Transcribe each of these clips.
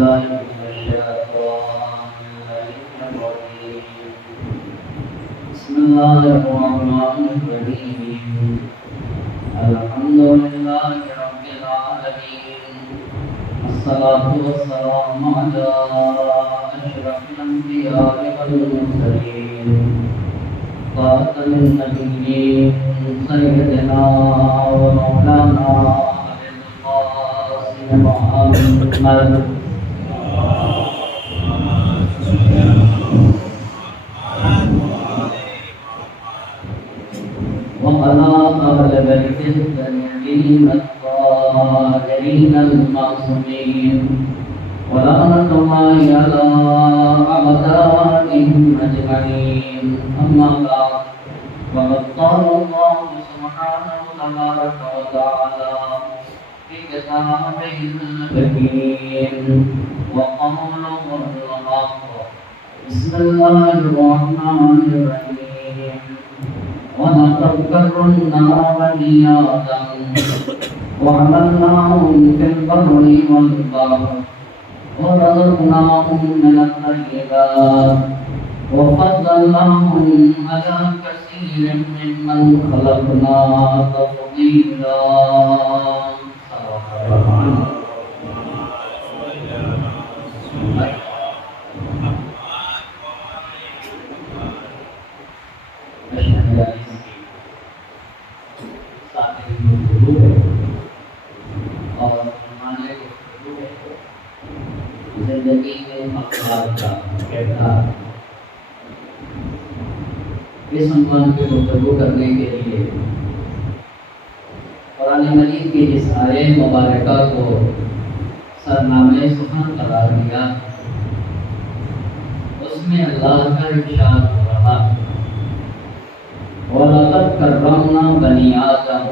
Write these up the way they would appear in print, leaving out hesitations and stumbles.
بالله من الشيطان الرجيم. بسم الله الرحمن الرحيم. الحمد لله رب العالمين، الصلاة والسلام على أشرف الأنبياء والمرسلين، خاتم النبيين سيدنا ومولانا أبي القاسم محمد وعلى أهل بيته الطيبين الطاهرين المعصومين، ولعنة الله على أعدائهم أجمعين. أما بعد، فقد قال الله سبحانه تبارك وتعالى في كتابه الحكيم وقوله الحق. بسم الله الرحمن الرحيم. ولقد كرمنا بني آدم وحملناهم في البر والبحر ورزقناهم من الطيبات وفضلناهم على كثير ممن خلقنا تفضيلا. زندگی میں مقصد کا کردار اس عنوان پہ گفتگو کرنے کے لیے قرآن مجید کی جس آیے مبارکہ کو سرنامے سخن قرار دیا، اس میں اللہ کا ارشاد ہو رہا وَلَقَدْ كَرَّمْنَا بَنِي آدَمَ،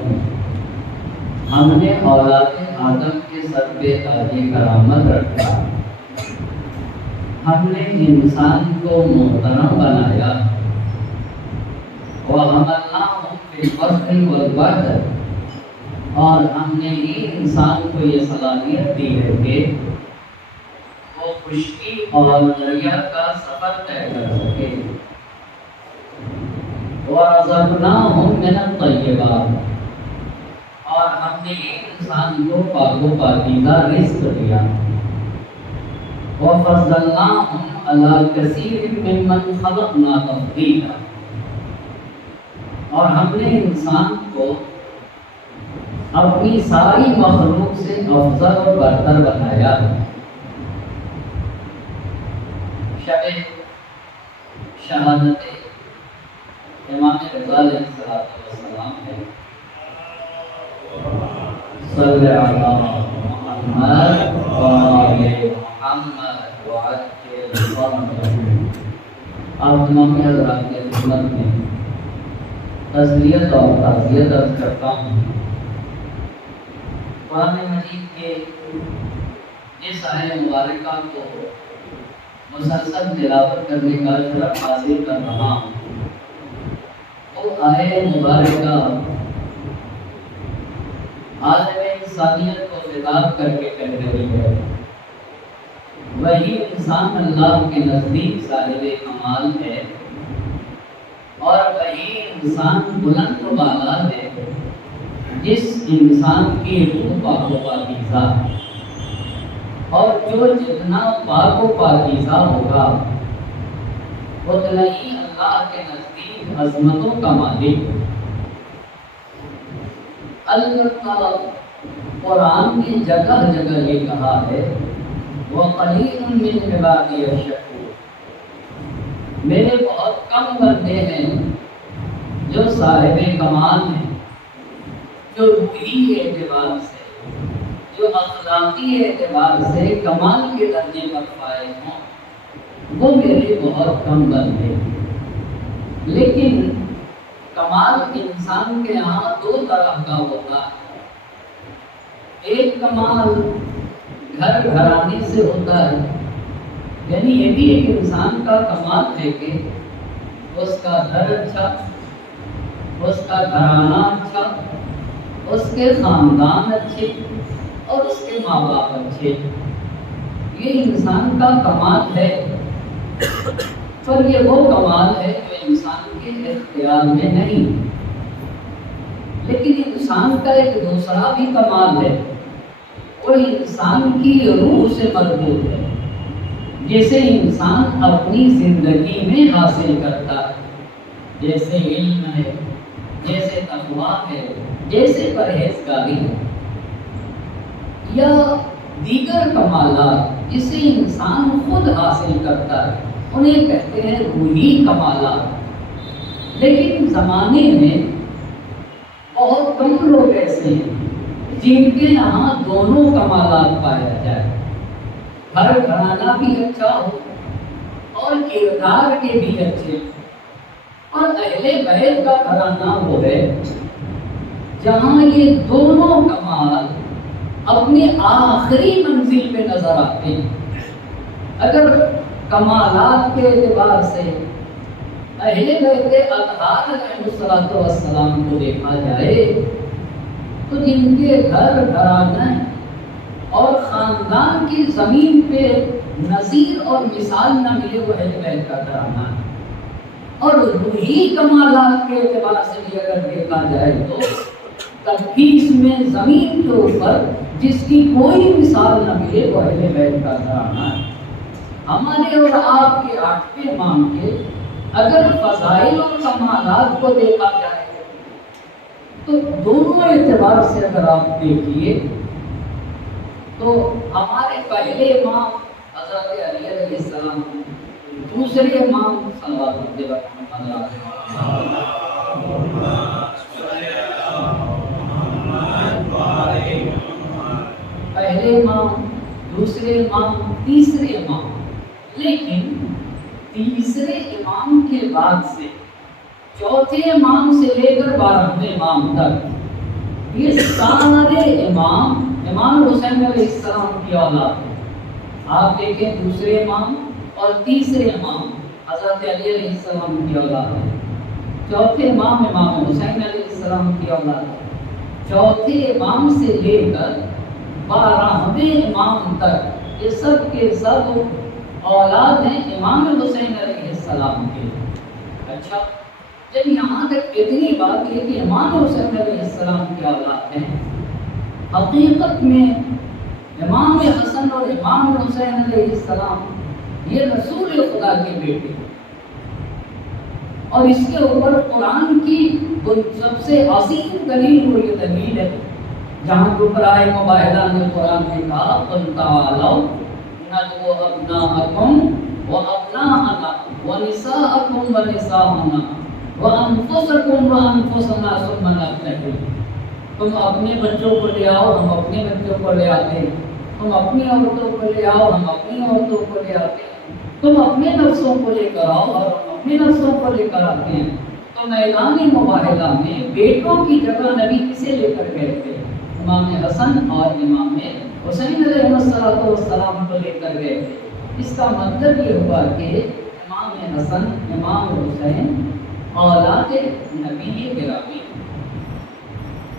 ہم نے اولاد آدم کے سر پہ تاج کرامت رکھا، ہم نے انسان کو محترم بنایا، وَحَمَلْنَاهُمْ فِي الْبَرِّ وَالْبَحْرِ، اور ہم نے انسان کو یہ صلاحیت دی ہے کہ وہ خشکی اور دریا کا سفر طے کر سکے، وَرَزَقْنَاهُمْ مِنَ الطَّيِّبَاتِ، اور ہم نے انسان کو پاک و پاکیزہ رزق دیا، وَفَضَّلْنَاهُمْ عَلَى كَثِيرٍ مِّمَّنْ خَلَقْنَا تَفْضِيلًا، اور ہم نے انسان کو اپنی ساری مخلوق سے افضل اور برتر بنایا۔ شب شہادت امام رضا علیہ السلام ہے، صلی اللہ محمد وآل محمد وعجل فرجہ۔ آپ تمام حضرات کے خدمت میں تسلیت اور تعزیت عرض کرتا ہوں۔ قرآن مجید کے اس آیہ مبارکہ کو مسلسل تلاوت کرنے کا شرف حاصل کر رہا ہوں۔ وہ آیہ مبارکہ عالم انسانیت کو خطاب کر کے کہہ رہی ہے، وہی انسان اللہ کے نزدیک صاحب کمال ہے، اور وہی انسان بلند و بالا ہے جس انسان کی روح پاک و پاکیزہ ہے، اور جو جتنا پاک و پاکیزہ ہوگا اتنا ہی اللہ کے نزدیک عظمتوں کا مالک۔ البتہ قرآن نے جگہ جگہ یہ کہا ہے وَقَلِيلٌ مِّنْ عِبَادِيَ الشَّكُورُ، میرے بہت کم بندے ہیں جو صاحب کمال ہیں، جو روحی اعتبار سے، جو اخلاقی اعتبار سے کمال کے درجے پر فائز ہوں، وہ میرے بہت کم بندے ہیں۔ لیکن کمال انسان کے یہاں دو طرح کا ہوتا ہے، ایک کمال گھر گھرانے سے ہوتا ہے، یعنی یہ بھی ایک انسان کا کمال ہے کہ اس کا گھر اچھا، اس کا گھرانہ اچھا، اس کے خاندان اچھے اور اس کے ماں باپ اچھے، یہ انسان کا کمال ہے، پر یہ وہ کمال ہے جو انسان کے اختیار میں نہیں۔ لیکن انسان کا ایک دوسرا بھی کمال ہے، وہ انسان کی روح سے مربوط ہے، جسے انسان اپنی زندگی میں حاصل کرتا ہے، جیسے علم ہے، جیسے تقویٰ ہے، جیسے پرہیزگاری ہے، یا دیگر کمالات جسے انسان خود حاصل کرتا ہے، انہیں کہتے ہیں روحی کمالات۔ لیکن زمانے میں بہت کم لوگ ایسے ہیں جن کے یہاں دونوں کمالات پایا جائے، گھر گھرانہ بھی اچھا ہو اور کردار کے بھی اچھے، اور اہل بیت کا گھرانہ وہ ہے جہاں یہ دونوں کمال اپنے آخری منزل پہ نظر آتے ہیں۔ اگر کمالات کے اعتبار سے اہل بیت اطہار علیہ السلام کو دیکھا جائے تو جن کے گھر گھرانہ اور خاندان کی زمین پہ نظیر اور مثال نہ ملے وہ اہل بیت کا گھرانہ ہے۔ اور روحی کمالات کے اعتبار سے بھی اگر دیکھا جائے تو تقدیس میں زمین کے اوپر جس کی کوئی مثال نہ ملے وہ اہل بیت کا گھرانہ ہے۔ ہمارے اور آپ کے 8ویں امام کے اگر فضائل اور کمالات کو دیکھا جائے تو دونوں اعتبار سے اگر آپ دیکھیے تو ہمارے پہلے امام حضرت علی علیہ السلام، دوسرے امام صلوات اللہ علیہ، پہلے امام، دوسرے امام، تیسرے امام۔ لیکن تیسرے امام کے بعد سے چوتھے امام سے لے کر 12ویں امام تک یہ سارے امام حسین علیہ السلام کی اولاد ہیں۔ آپ دیکھیں دوسرے امام اور تیسرے امام حضرت علی علیہ السلام کی اولاد ہے، چوتھے امام حسین علیہ السلام کی اولاد ہے، چوتھے امام سے لے کر 12ویں امام تک یہ سب کے سب اولاد ہیں امام حسین علیہ السلام کے۔ اچھا، جب یہاں تک اتنی بات ہے کہ امام حسین علیہ السلام کی اولاد ہیں، حقیقت میں امام حسن اور امام حسین علیہ السلام یہ رسول خدا کے بیٹے، اور اس کے اوپر قرآن کی سب سے عظیم دلیل وہ یہ دلیل ہے جہاں دبرائے مباہدہ نے قرآن میں کہا قُلْ تَعَالَوْا نَدْعُ أَبْنَاءَكُمْ وَأَبْنَاءَنَا وَنِسَاءَكُمْ وَنِسَاءَنَا وَأَنفُسَكُمْ وَأَنفُسَنَا ثُمَّ نَبْتَهِلْ۔ تم اپنے بچوں کو لے آؤ، ہم اپنے بچوں کو لے آتے ہیں، تم اپنی عورتوں کو لے آؤ، ہم اپنی عورتوں کو لے آتے ہیں، تم اپنے نفسوں کو لے کر آؤ اور ہم اپنے نفسوں کو لے کر آتے ہیں۔ تو میدان مباہلہ میں بیٹوں کی جگہ نبی کسے لے کر گئے تھے؟ امام حسن اور امام حسین علیہ السلام کو لے کر گئے تھے۔ اس کا مطلب یہ ہوا کہ امام حسن امام حسین اولاد نبی گرامی،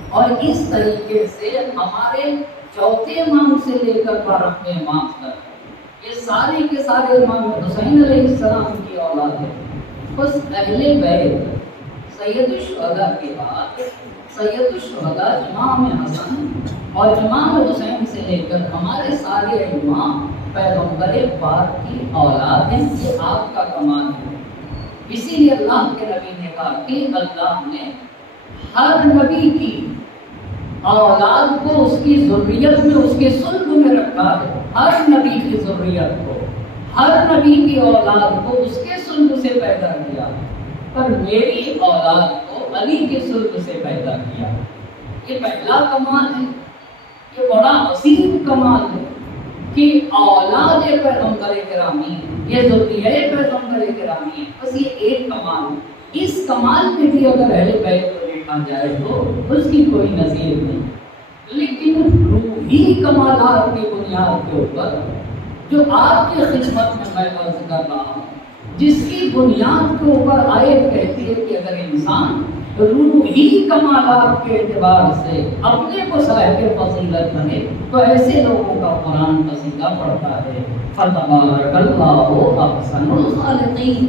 اور اس طریقے سے ہمارے چوتھے امام سے لے کر 12ویں امام تک یہ سارے کے سارے امام حسین علیہ السلام کی اولاد ہے۔ بس اہل بیت سید الشہداء کے بعد سید الشہداء امام حسن اور امام حسین سے لے کر ہمارے سارے امام پیغمبر پاک کی اولاد ہیں۔ یہ آپ کا کمال ہے۔ اسی لیے اللہ کے نبی نے کہا کہ اللہ نے ہر نبی کی اولاد کو اس کی ذریت میں، اس کے صلب میں رکھا ہے۔ ہر نبی کی ذریت کو، ہر نبی کی اولاد کو اس کے صلب سے پیدا کیا، پر میری اولاد کو علی کے صلب سے پیدا کیا۔ یہ پہلا کمال ہے، یہ بڑا عظیم کمال ہے کہ اولاد پیغمبر گرامی، یہ ذریہ پیغمبر گرامی ہے۔ بس یہ ایک کمال ہے۔ اس کمال میں بھی اگر اہل بیت کو دیکھا جائے تو اس کی کوئی نظیر نہیں۔ لیکن روحی کمالات کی بنیاد کے اوپر جو آپ کی خدمت میں میں عرض کر رہا ہوں، جس کی بنیاد کے اوپر آیت کہتی ہے کہ اگر انسان روحی کمالات کے اعتبار سے اپنے کو صاحب فضیلت بنے تو ایسے لوگوں کا قرآن قصیدہ پڑھتا ہے۔ فتبارک اللہ احسن الخالقین،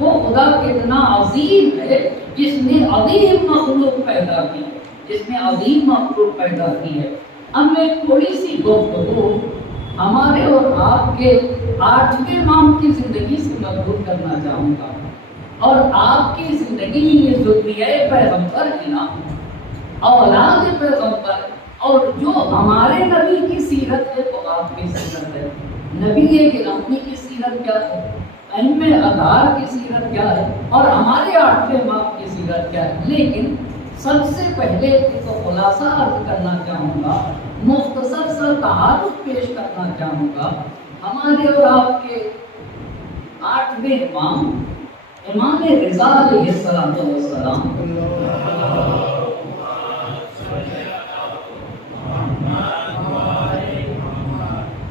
وہ خدا کتنا عظیم ہے جس نے عظیم مخلوق پیدا کی، جس نے عظیم مخلوق پیدا کی ہے۔ اب میں تھوڑی سی گفتگو ہمارے اور آپ کے 8ویں امام کی زندگی سے مربوط کرنا چاہوں گا، اور آپ کی زندگی یہ ذریہ پیغمبر ہے نا، اولاد پیغمبر، اور جو ہمارے نبی کی سیرت ہے تو آپ کی سیرت ہے۔ نبی گرامی کی سیرت کیا ہے، ائمہ اطہار کی سیرت کیا ہے، اور ہمارے 8ویں امام کی سیرت کیا ہے۔ لیکن سب سے پہلے تو خلاصہ عرض کرنا چاہوں گا، مختصر سا تعارف پیش کرنا چاہوں گا۔ ہمارے اور آپ کے 8ویں امام امام رضا علیہ السلام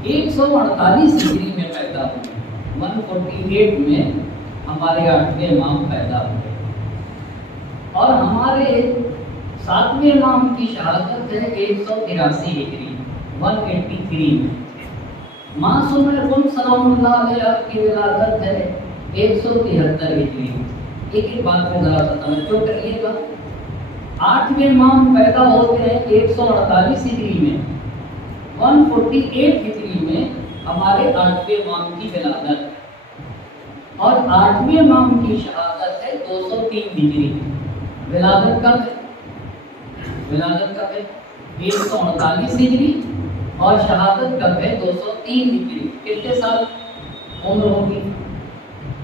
148 ہجری میں پیدا ہوئے، 148 میں ہمارے 8ویں امام پیدا ہوئے، اور ہمارے 7ویں امام کی شہادت ہے 183 ہجری 183 میں۔ معصوم القلب سلام اللہ علیہ کی ولادت ہے 173 ہجری۔ ایک بات میں ذرا سا توجہ کریے گا، 8ویں امام پیدا ہوتے ہیں 148 ہجری میں، 148 ہجری میں ہمارے 8ویں امام کی ولادت ہے، اور 8ویں امام کی شہادت ہے 203 ہجری۔ ولادت کب ہے؟ ولادت کب ہے؟ 148 ہجری، اور شہادت کب ہے؟ 203 ہجری۔ کتنے سال عمر ہوگی؟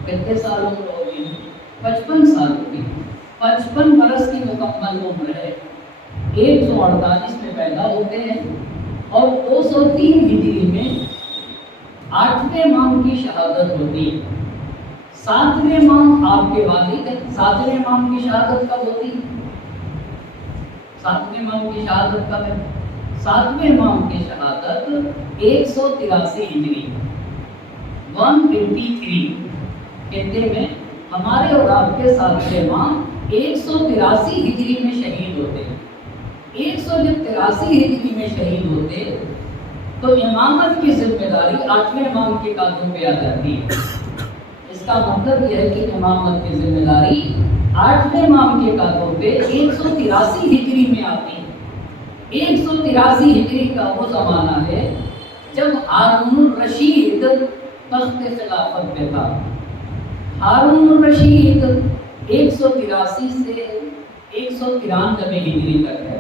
کتنے سال عمر ہوگی؟ 55 سال ہوگی۔ 55 برس کی مکمل عمر ہے۔ 148 میں پیدا ہوتے ہیں، اور 203 ہجری میں 8ویں امام کی شہادت ہوتی ہے۔ 7ویں امام آپ کے والد ہیں۔ 7ویں امام کی شہادت کب ہوتی ہے؟ 7ویں امام کی شہادت کب ہے؟ 7ویں امام کی شہادت 183 ہجری 183 کہتے میں ہمارے اور آپ کے 7ویں امام 183 ہجری میں شہید ہوتے ہیں۔ 183 ہجری میں شہید ہوتے تو امامت کی ذمہ داری 8ویں امام کے کاندھوں پہ آ جاتی ہے۔ اس کا مطلب یہ ہے کہ امامت کی ذمہ داری 8ویں امام کے کاندھوں پہ 183 ہجری میں آتی ہے۔ 183 ہجری کا وہ زمانہ ہے جب ہارون الرشید تخت خلافت پہ تھا۔ ہارون الرشید 183 سے 193 ہجری تک ہے،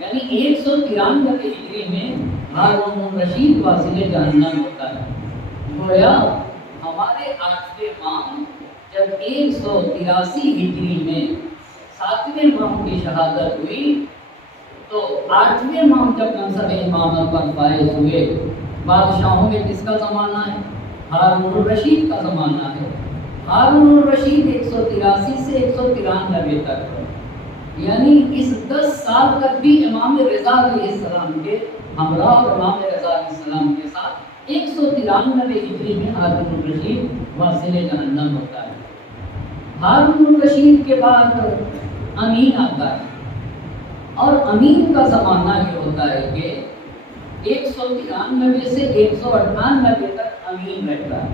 یعنی 193 ہجری میں ہارون الرشید واصل جہنم ہوتا ہے۔ گویا ہمارے 8ویں امام جب 183 ہجری میں 7ویں امام کی شہادت ہوئی تو 8ویں امام جب منصب امامت پر فائز ہوئے، بادشاہوں میں کس کا زمانہ ہے؟ ہارون الرشید کا زمانہ ہے۔ ہارون الرشید 183 سے 193 تک، یعنی اس 10 سال تک بھی امام رضا علیہ السلام کے ہمراہ اور امام رضا علیہ السلام کے ساتھ 193 ہجری میں ہارون الرشید واصل جہنم ہوتا ہے۔ ہارون الرشید کے بعد امین آتا ہے، اور امین کا زمانہ یہ ہوتا ہے کہ 193 سے 198 تک امین رہتا ہے،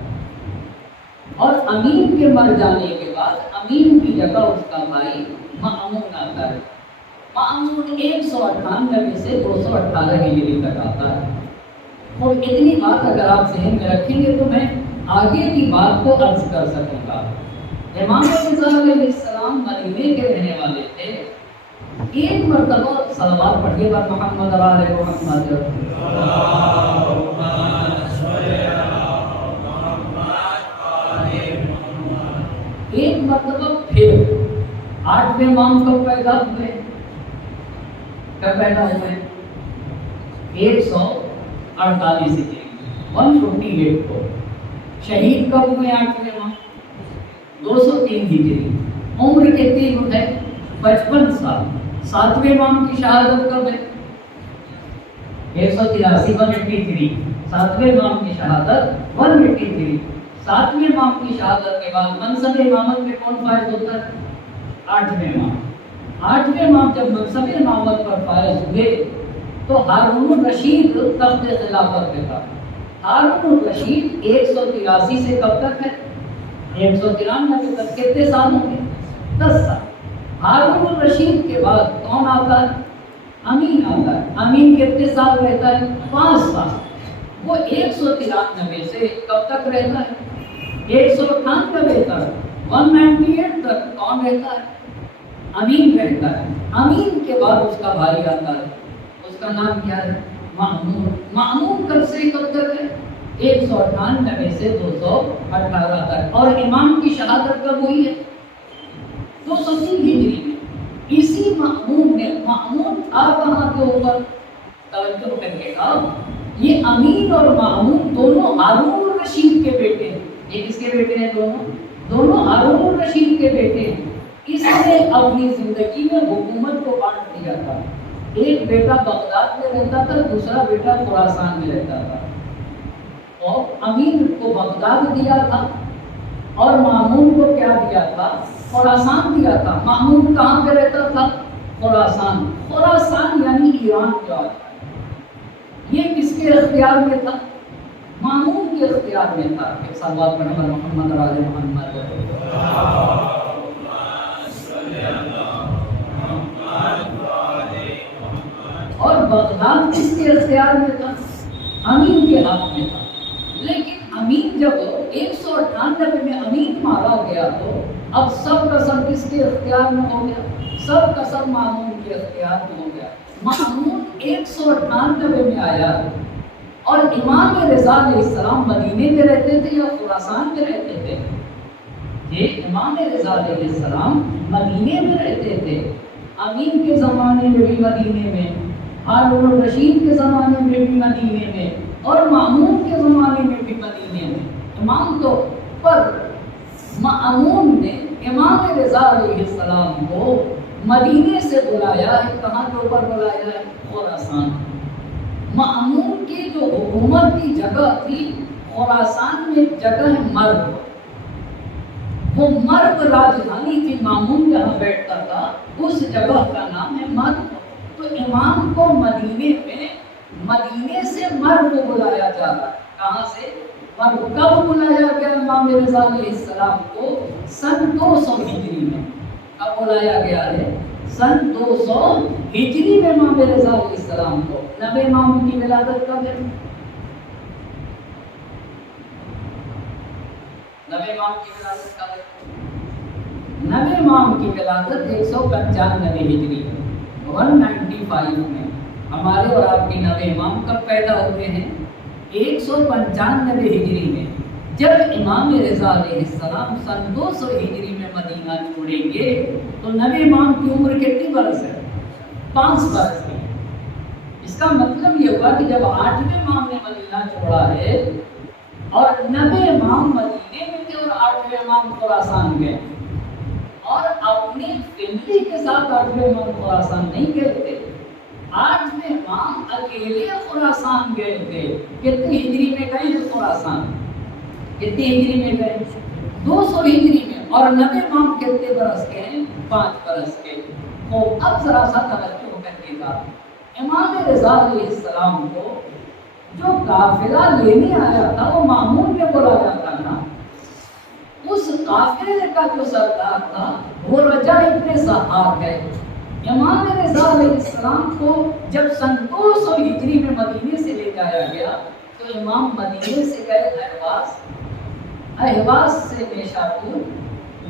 اور امین کے مر جانے کے بعد امین کی جگہ اس کا بھائی مأمون آتا ہے۔ مأمون 198 سے 218 ہجری تک آتا ہے۔ اور اتنی بات اگر آپ ذہن میں رکھیں گے تو میں آگے کی بات کو عرض کر سکوں گا۔ امام رضا علیہ السلام مدینے کے رہنے والے تھے۔ ایک مرتبہ صلوات پڑھیے بر محمد علیہ محمد، ایک مرتبہ پھر 8ویں امام کب پیدا ہوئے؟ کب پیدا ہوئے؟ 148 ہجری 148 کو۔ شہید کب ہوئے 8ویں امام؟ 203 ہجری۔ عمر کتنی ہے؟ 55 سال۔ 7ویں امام کی شہادت کب ہے؟ 183 183۔ 7ویں امام کی شہادت 183۔ 7ویں امام کی شہادت کے بعد منصب امامت میں کون فائز ہوتا ہے؟ 8ویں امام۔ 8ویں امام جب منصب امامت پر فائز ہوئے تو ہارون الرشید تخت خلافت پہ تھا۔ ہارون الرشید 183 سے کب تک ہے؟ 193 تک۔ کتنے سال ہوں گے؟ 10 سال۔ ہارون الرشید کے بعد کون آتا ہے؟ امین آتا ہے۔ امین کتنے سال رہتا ہے؟ 5 سال۔ وہ 193 سے کب تک رہتا ہے؟ 198 تک، 198 تک کون رہتا ہے؟ امین رہتا ہے۔ امین کے بعد اس کا بھائی آتا ہے، اس کا نام کیا ہے؟ مأمون۔ مأمون کب سے کب تک ہے؟ 198 سے 218 تک۔ اور امام کی شہادت کب ہوئی ہے؟ 203 ہجری میں۔ اسی مأمون نے، مأمون تھا کہاں کے اوپر؟ توجہ کر کے کہا، یہ امین اور مأمون دونوں ہارون الرشید کے بیٹے ہیں۔ یہ کس کے بیٹے ہیں؟ دونوں ہارون الرشید کے بیٹے ہیں۔ اس نے اپنی زندگی میں حکومت کو بانٹ دیا تھا۔ ایک بیٹا بغداد میں رہتا تھا، دوسرا بیٹا خراسان میں رہتا تھا۔ اور امین کو بغداد دیا تھا اور مأمون کو کیا دیا تھا؟ خراسان دیا تھا۔ مأمون کہاں پہ رہتا تھا؟ خراسان۔ خراسان یعنی ایران کا۔ یہ کس کے اختیار میں تھا؟ مأمون کے اختیار میں تھا۔ ایک سال بعد پڑھا محمد راز محمد۔ اور بغداد کس کے اختیار میں تھا؟ امین کے ہاتھ میں تھا۔ لیکن امین جب 198 میں امین مارا گیا تو اب سب کا سب کس کے اختیار میں ہو گیا؟ سب کا سب مأمون کے اختیار میں ہو گیا۔ مأمون 198 میں آیا اور امام رضا علیہ السلام مدینے میں رہتے تھے یا خراسان میں رہتے تھے؟ یہ امام رضا علیہ السلام مدینے میں رہتے تھے۔ امین کے زمانے میں بھی مدینے میں، ہارون الرشید کے زمانے میں بھی مدینے میں، اور مأمون کے زمانے میں بھی مدینے میں۔ امام تو پر مأمون نے امام رضا علیہ السلام کو مدینے سے بلایا ہے۔ کہاں کے اوپر بلایا ہے؟ خراسان۔ مأمون کی جو حکومت کی جگہ تھی خراسان میں ایک جگہ ہے مرو، وہ مرو راجدھانی تھی۔ مأمون جہاں بیٹھتا تھا اس جگہ کا نام ہے مرو۔ تو امام کو مدینے سے مرو کو بلایا جاتا ہے۔ کہاں سے؟ مرو۔ کب بلایا گیا امام رضا علیہ السلام کو؟ سن 200 ہجری میں۔ کب بلایا گیا ہے؟ سن 200 ہجری میں امام رضا علیہ السلام کو۔ نبی امام کی ولادت کب ہے؟ نبی امام کی ولادت کب ہے؟ نبی امام کی ولادت 195 ہجری 195 میں۔ ہمارے اور آپ کے نبی امام کب پیدا ہوئے ہیں؟ 195 ہجری میں۔ جب امام رضا علیہ السلام سن 200 ہجری میں مدینہ چھوڑیں گے تو نبی امام کی عمر کتنی برس ہے؟ 5 برس ہے۔ اس کا مطلب یہ ہوا کہ جب 8ویں امام نے مدینہ چھوڑا ہے اور نبی امام مدینے میں تھے اور 8ویں امام خراسان گئے، اور اپنی فیملی کے ساتھ 8ویں امام خراسان نہیں گئے تھے، 8ویں امام اکیلے خراسان گئے تھے۔ کتنی ہجری میں گئے تھے خراسان؟ کتنی ہجری میں گئے؟ 200 ہجری میں۔ اور نبی امام کتنے برس کے ہیں؟ 5 برس کے۔ تو اب ذرا سا توجہ کرنے کا، امام رضا علیہ السلام کو جو قافلہ لینے آیا تھا وہ مأمون نے بلایا تھا نا، اس قافلے کا جو سردار تھا وہ رجا ابن سحاق ہے۔ امام رضا علیہ السلام کو جب سن 200 ہجری میں مدینے سے لے جایا گیا تو امام مدینے سے گئے اہواز، اہواز سے نیشاپور،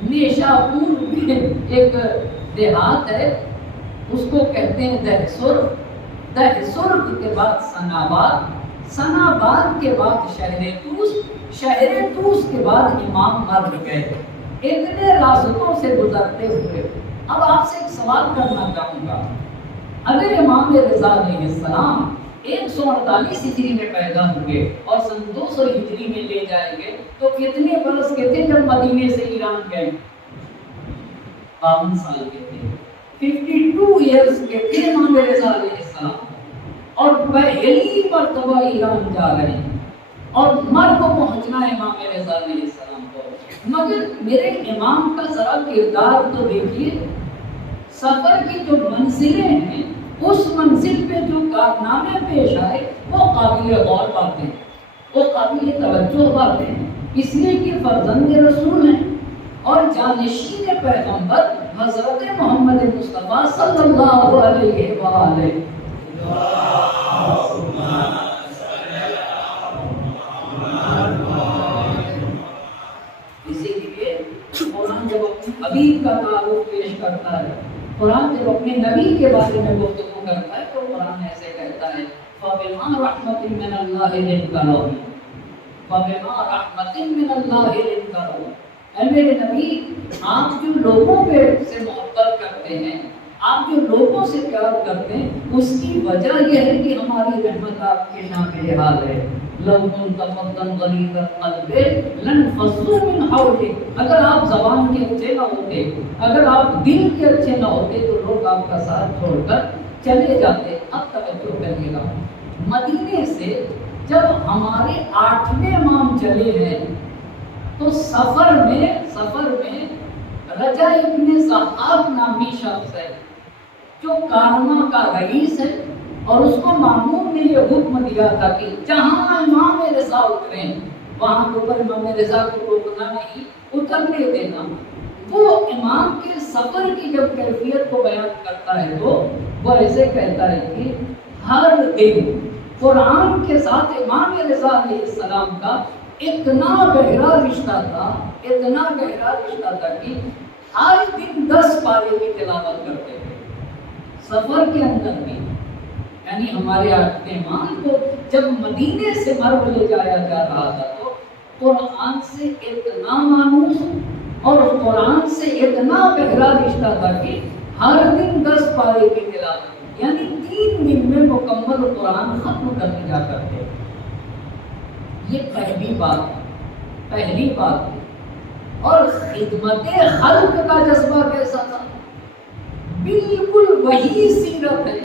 نیشاپور بھی ایک دیہات ہے اس کو کہتے ہیں دہسر، دہسر کے بعد سناباد، سناباد کے بعد شہر طوس، شہر طوس کے بعد امام مرو گئے۔ اتنے راستوں سے گزرتے ہوئے اب آپ سے ایک سوال کرنا چاہوں گا، اگر امام رضا علیہ السلام 148 ہجری میں پیدا ہوئے اور سن 200 ہجری میں لے جائیں گے تو کتنے برس کے تھے جب مدینے سے ایران گئے؟ 52 سال کے تھے، 52 ایئرز کے تھے امام رضا علیہ السلام، اور پہلی مرتبہ ایران جا رہے ہیں۔ اور مر کو پہنچنا ہے امام رضا علیہ السلام کو. مگر میرے امام کا ذرا کردار تو دیکھیے. سفر کی جو منزلیں ہیں اس منزل پہ جو کارنامے پیش آئے وہ قابل غور باتیں ہیں, وہ قابل توجہ باتیں ہیں, اس لیے کہ فرزند رسول ہیں اور جانشین پیغمبر حضرت محمد مصطفیٰ صلی اللہ علیہ وآلہ. اسی لیے قرآن جب اپنے حبیب کا تعارف پیش کرتا ہے, قرآن جب اپنے نبی کے بارے میں گفتگو کرتا ہے تو قرآن ایسے کہتا ہے فَبِمَا رَحْمَةٍ مِّنَ اللَّهِ لِنْتَ لَهُمْ فَبِمَا رَحْمَةٍ مِّنَ اللَّهِ لِنْتَ لَهُمْ. اے میرے نبی, آپ جو لوگوں پہ سے محبت کرتے ہیں, آپ جو لوگوں سے پیار کرتے ہیں, اس کی وجہ یہ ہے کہ ہماری رحمت آپ کے شامل حال ہے. لَوْ كُنْتَ فَضًّا غَلِيظَ الْقَلْبِ لَانفَضُّوا مِنْ حَوْلِكَ. اگر آپ زبان کے اچھے نہ ہوتے, اگر آپ دل کے اچھے نہ ہوتے تو لوگ آپ کا ساتھ چھوڑ کر چلے جاتے. اب توجہ کریے گا, مدینے سے جب ہمارے 8ویں امام چلے ہیں تو سفر میں رجا ابن صحاب نامی شخص ہے جو کارما کا رئیس ہے, اور اس کو مامون نے یہ حکم دیا تھا کہ جہاں امام رضا اتریں وہاں کے اوپر امام رضا کو روکنا نہیں, اترنے دینا. وہ امام کے سفر کی جب کیفیت کو بیان کرتا ہے تو وہ ایسے کہتا ہے کہ ہر دن قرآن کے ساتھ امام رضا علیہ السلام کا اتنا گہرا رشتہ تھا کہ ہر دن 10 پارے کی تلاوت کرتے تھے سفر کے اندر بھی. یعنی ہمارے 8ویں امام کو جب مدینے سے مرو لے جایا جا رہا تھا تو قرآن سے اتنا مانوس اور قرآن سے اتنا گہرا رشتہ تھا کہ ہر دن 10 پارے کی تلاوت, یعنی 3 دن میں مکمل قرآن ختم کر دیا کرتے. یہ پہلی بات. اور خدمت خلق کا جذبہ کیسا تھا؟ بالکل وہی سیرت ہے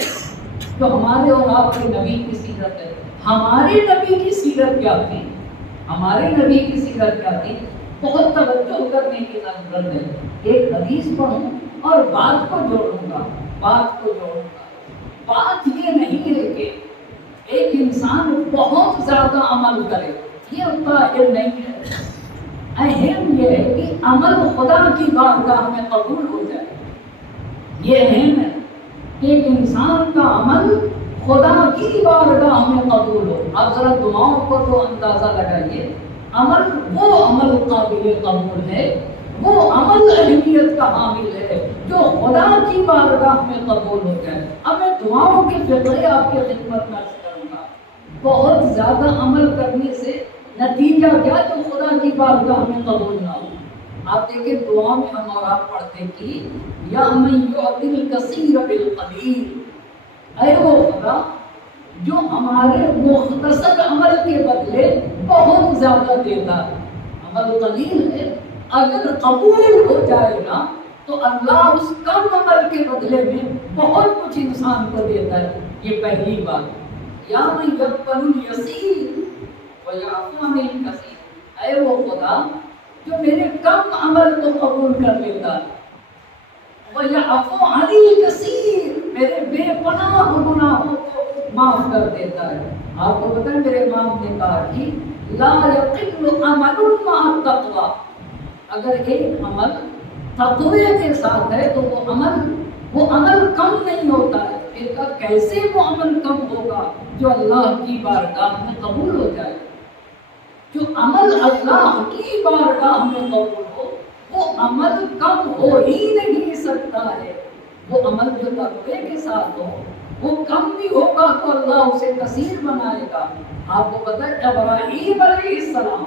جو ہمارے اور آپ کے نبی کی سیرت ہے. ہمارے نبی کی سیرت کیا تھی؟ بہت توجہ کرنے کی ضرورت ہے. ایک حدیث پڑھوں اور بات کو جوڑوں گا. بات یہ نہیں ہے کہ ایک انسان بہت زیادہ عمل کرے, یہ اتنا اہم نہیں ہے. اہم یہ ہے کہ عمل خدا کی بارگاہ میں قبول ہو جائے. یہ اہم ہے کہ ایک انسان کا عمل خدا کی بارگاہ میں قبول ہو. اب ذرا دعاؤں کو تو اندازہ لگائیے, وہ عمل قابل قبول ہے, وہ عمل اہمیت کا حامل ہے جو خدا کی بارگاہ میں قبول ہو جائے. اب میں دعاؤں کے فقرے آپ کی خدمت میں کروں گا. بہت زیادہ عمل کرنے سے نتیجہ کیا جو خدا کی بارگاہ میں قبول نہ ہو. آپ دیکھیں دعا میں ہم اور آپ پڑھتے کہ یا من یعطی الکثیر بالقلیل, اے وہ خدا جو ہمارے مختصر عمل کے بدلے بہت زیادہ دیتا ہے. عمل قلیل ہے, اگر قبول ہو جائے نا تو اللہ اس کم عمل کے بدلے میں بہت کچھ انسان کو دیتا ہے. یہ پہلی بات. یا من یقبل الیسیر ویعفو عن الکثیر, اے وہ خدا جو میرے کم عمل کو قبول کر لیتا ہے, ویعفو عن الکثیر, میرے بے پناہ گناہوں کو معاف کر دیتا ہے. آپ کو پتہ ہے میرے امام نے کہا کہ لا یقل عمل مع التقوی, اگر ایک عمل تقوی کے ساتھ ہے تو وہ عمل کم نہیں ہوتا ہے. پھر کہا کیسے وہ عمل کم ہوگا جو اللہ کی بارگاہ میں قبول ہو جائے. جو عمل اللہ کی بارگاہ میں قبول ہو وہ عمل کم ہو ہی نہیں سکتا ہے. وہ عمل جو تقوی کے ساتھ ہو وہ کم بھی ہوگا تو اللہ اسے کثیر بنائے گا. آپ کو پتہ ہے ابراہیم علیہ السلام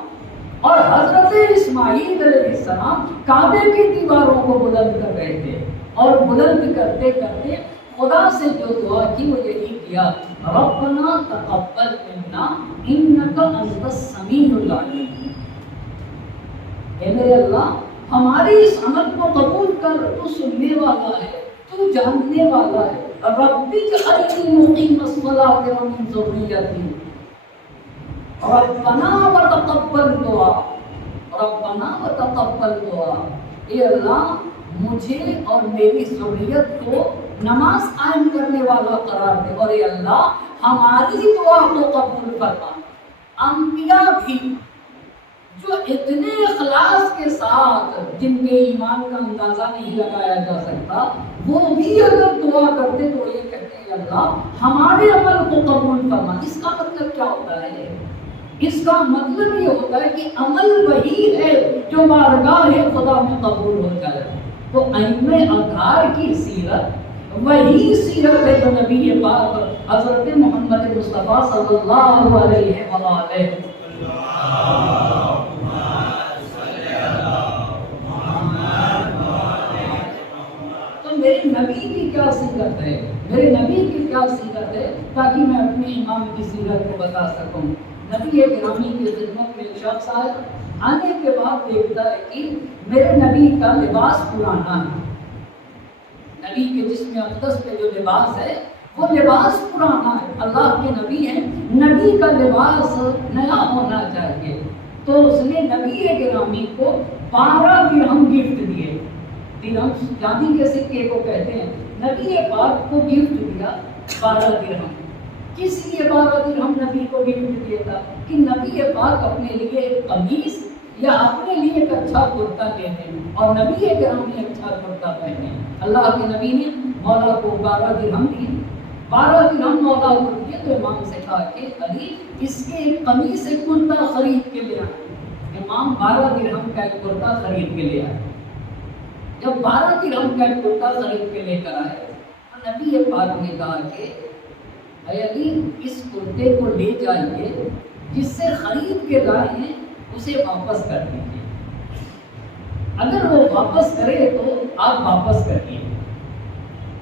اور حضرت اسماعیل علیہ السلام کعبے کی دیواروں کو بلند کر رہے تھے, اور بلند کرتے کرتے خدا سے جو دعا کی وہ یہی کیا, ربنا تقبل منا انک انت السمیع العلیم. اے میرے اللہ ہماری اس عمل کو قبول کر, تو سننے والا ہے, تو جاننے والا ہے. رب اجعلنی مقیم الصلاۃ ومن ذریتی, ربنا وتقبل دعا، ربنا وتقبل دعا، اے اللہ مجھے اور میری ذریت کو نماز قائم کرنے والا قرار دے، اور اے اللہ ہماری دعا کو قبول فرما۔ انبیاء بھی جو اتنے اخلاص کے ساتھ، جن کے ایمان کا اندازہ نہیں لگایا جا سکتا، وہ بھی اگر دعا کرتے تو یہ کہتے ہیں اللہ ہمارے عمل کو قبول فرما۔ اس کا مطلب کیا ہوتا ہے؟ اس کا مطلب یہ ہوتا ہے کہ عمل وہی ہے جو بارگاہ خدا میں قبول ہو جائے۔ تو ائمہ اطہار کی سیرت وہی سیرت ہے جو نبی پاک حضرت محمد مصطفیٰ صلی اللہ علیہ وآلہ تو میرے نبی کی کیا سیرت ہے، میرے نبی کی کیا سیرت ہے، تاکہ میں اپنے امام کی سیرت کو بتا سکوں۔ نبی گرامی کی خدمت میں ایک شخص آیا، آنے کے بعد دیکھتا ہے کہ میرے نبی کا لباس پرانا ہے، نبی کے جسم اقدس پہ جو لباس ہے وہ لباس پرانا ہے، اللہ کے نبی ہیں، نبی کا لباس نیا ہونا چاہیے۔ تو اس نے نبی گرامی کو 12 درہم گفٹ دیے۔ درہم چاندی کے سکے کو کہتے ہیں، نبی پاک کو گفٹ دیا 12 درہم۔ کس لیے 12 درہم نبی کو گفٹ دیا تھا؟ کہ نبی پاک اپنے لیے ایک قمیص یا اپنے لیے ایک اچھا کرتا لے لیں، اور نبی گرامی اچھا کرتا پہنے۔ اللہ کے نبی نے مولا کو 12 درہم دیے، 12 درہم مولا کو دیے، تو امام سے کہا کہ علی اس کے ایک قمیص ایک کرتا خرید کے لے آئے۔ امام 12 درہم کا ایک کرتا خرید کے لے آئے۔ جب 12 درہم کا ایک کرتا خرید کے لے کر آئے تو نبی پاک نے کہا کہ اے علی اس کرتے کو لے جائیے، جس سے خرید کے لائے ہیں اسے واپس کر دیجیے، اگر وہ واپس کرے تو آپ واپس کریے۔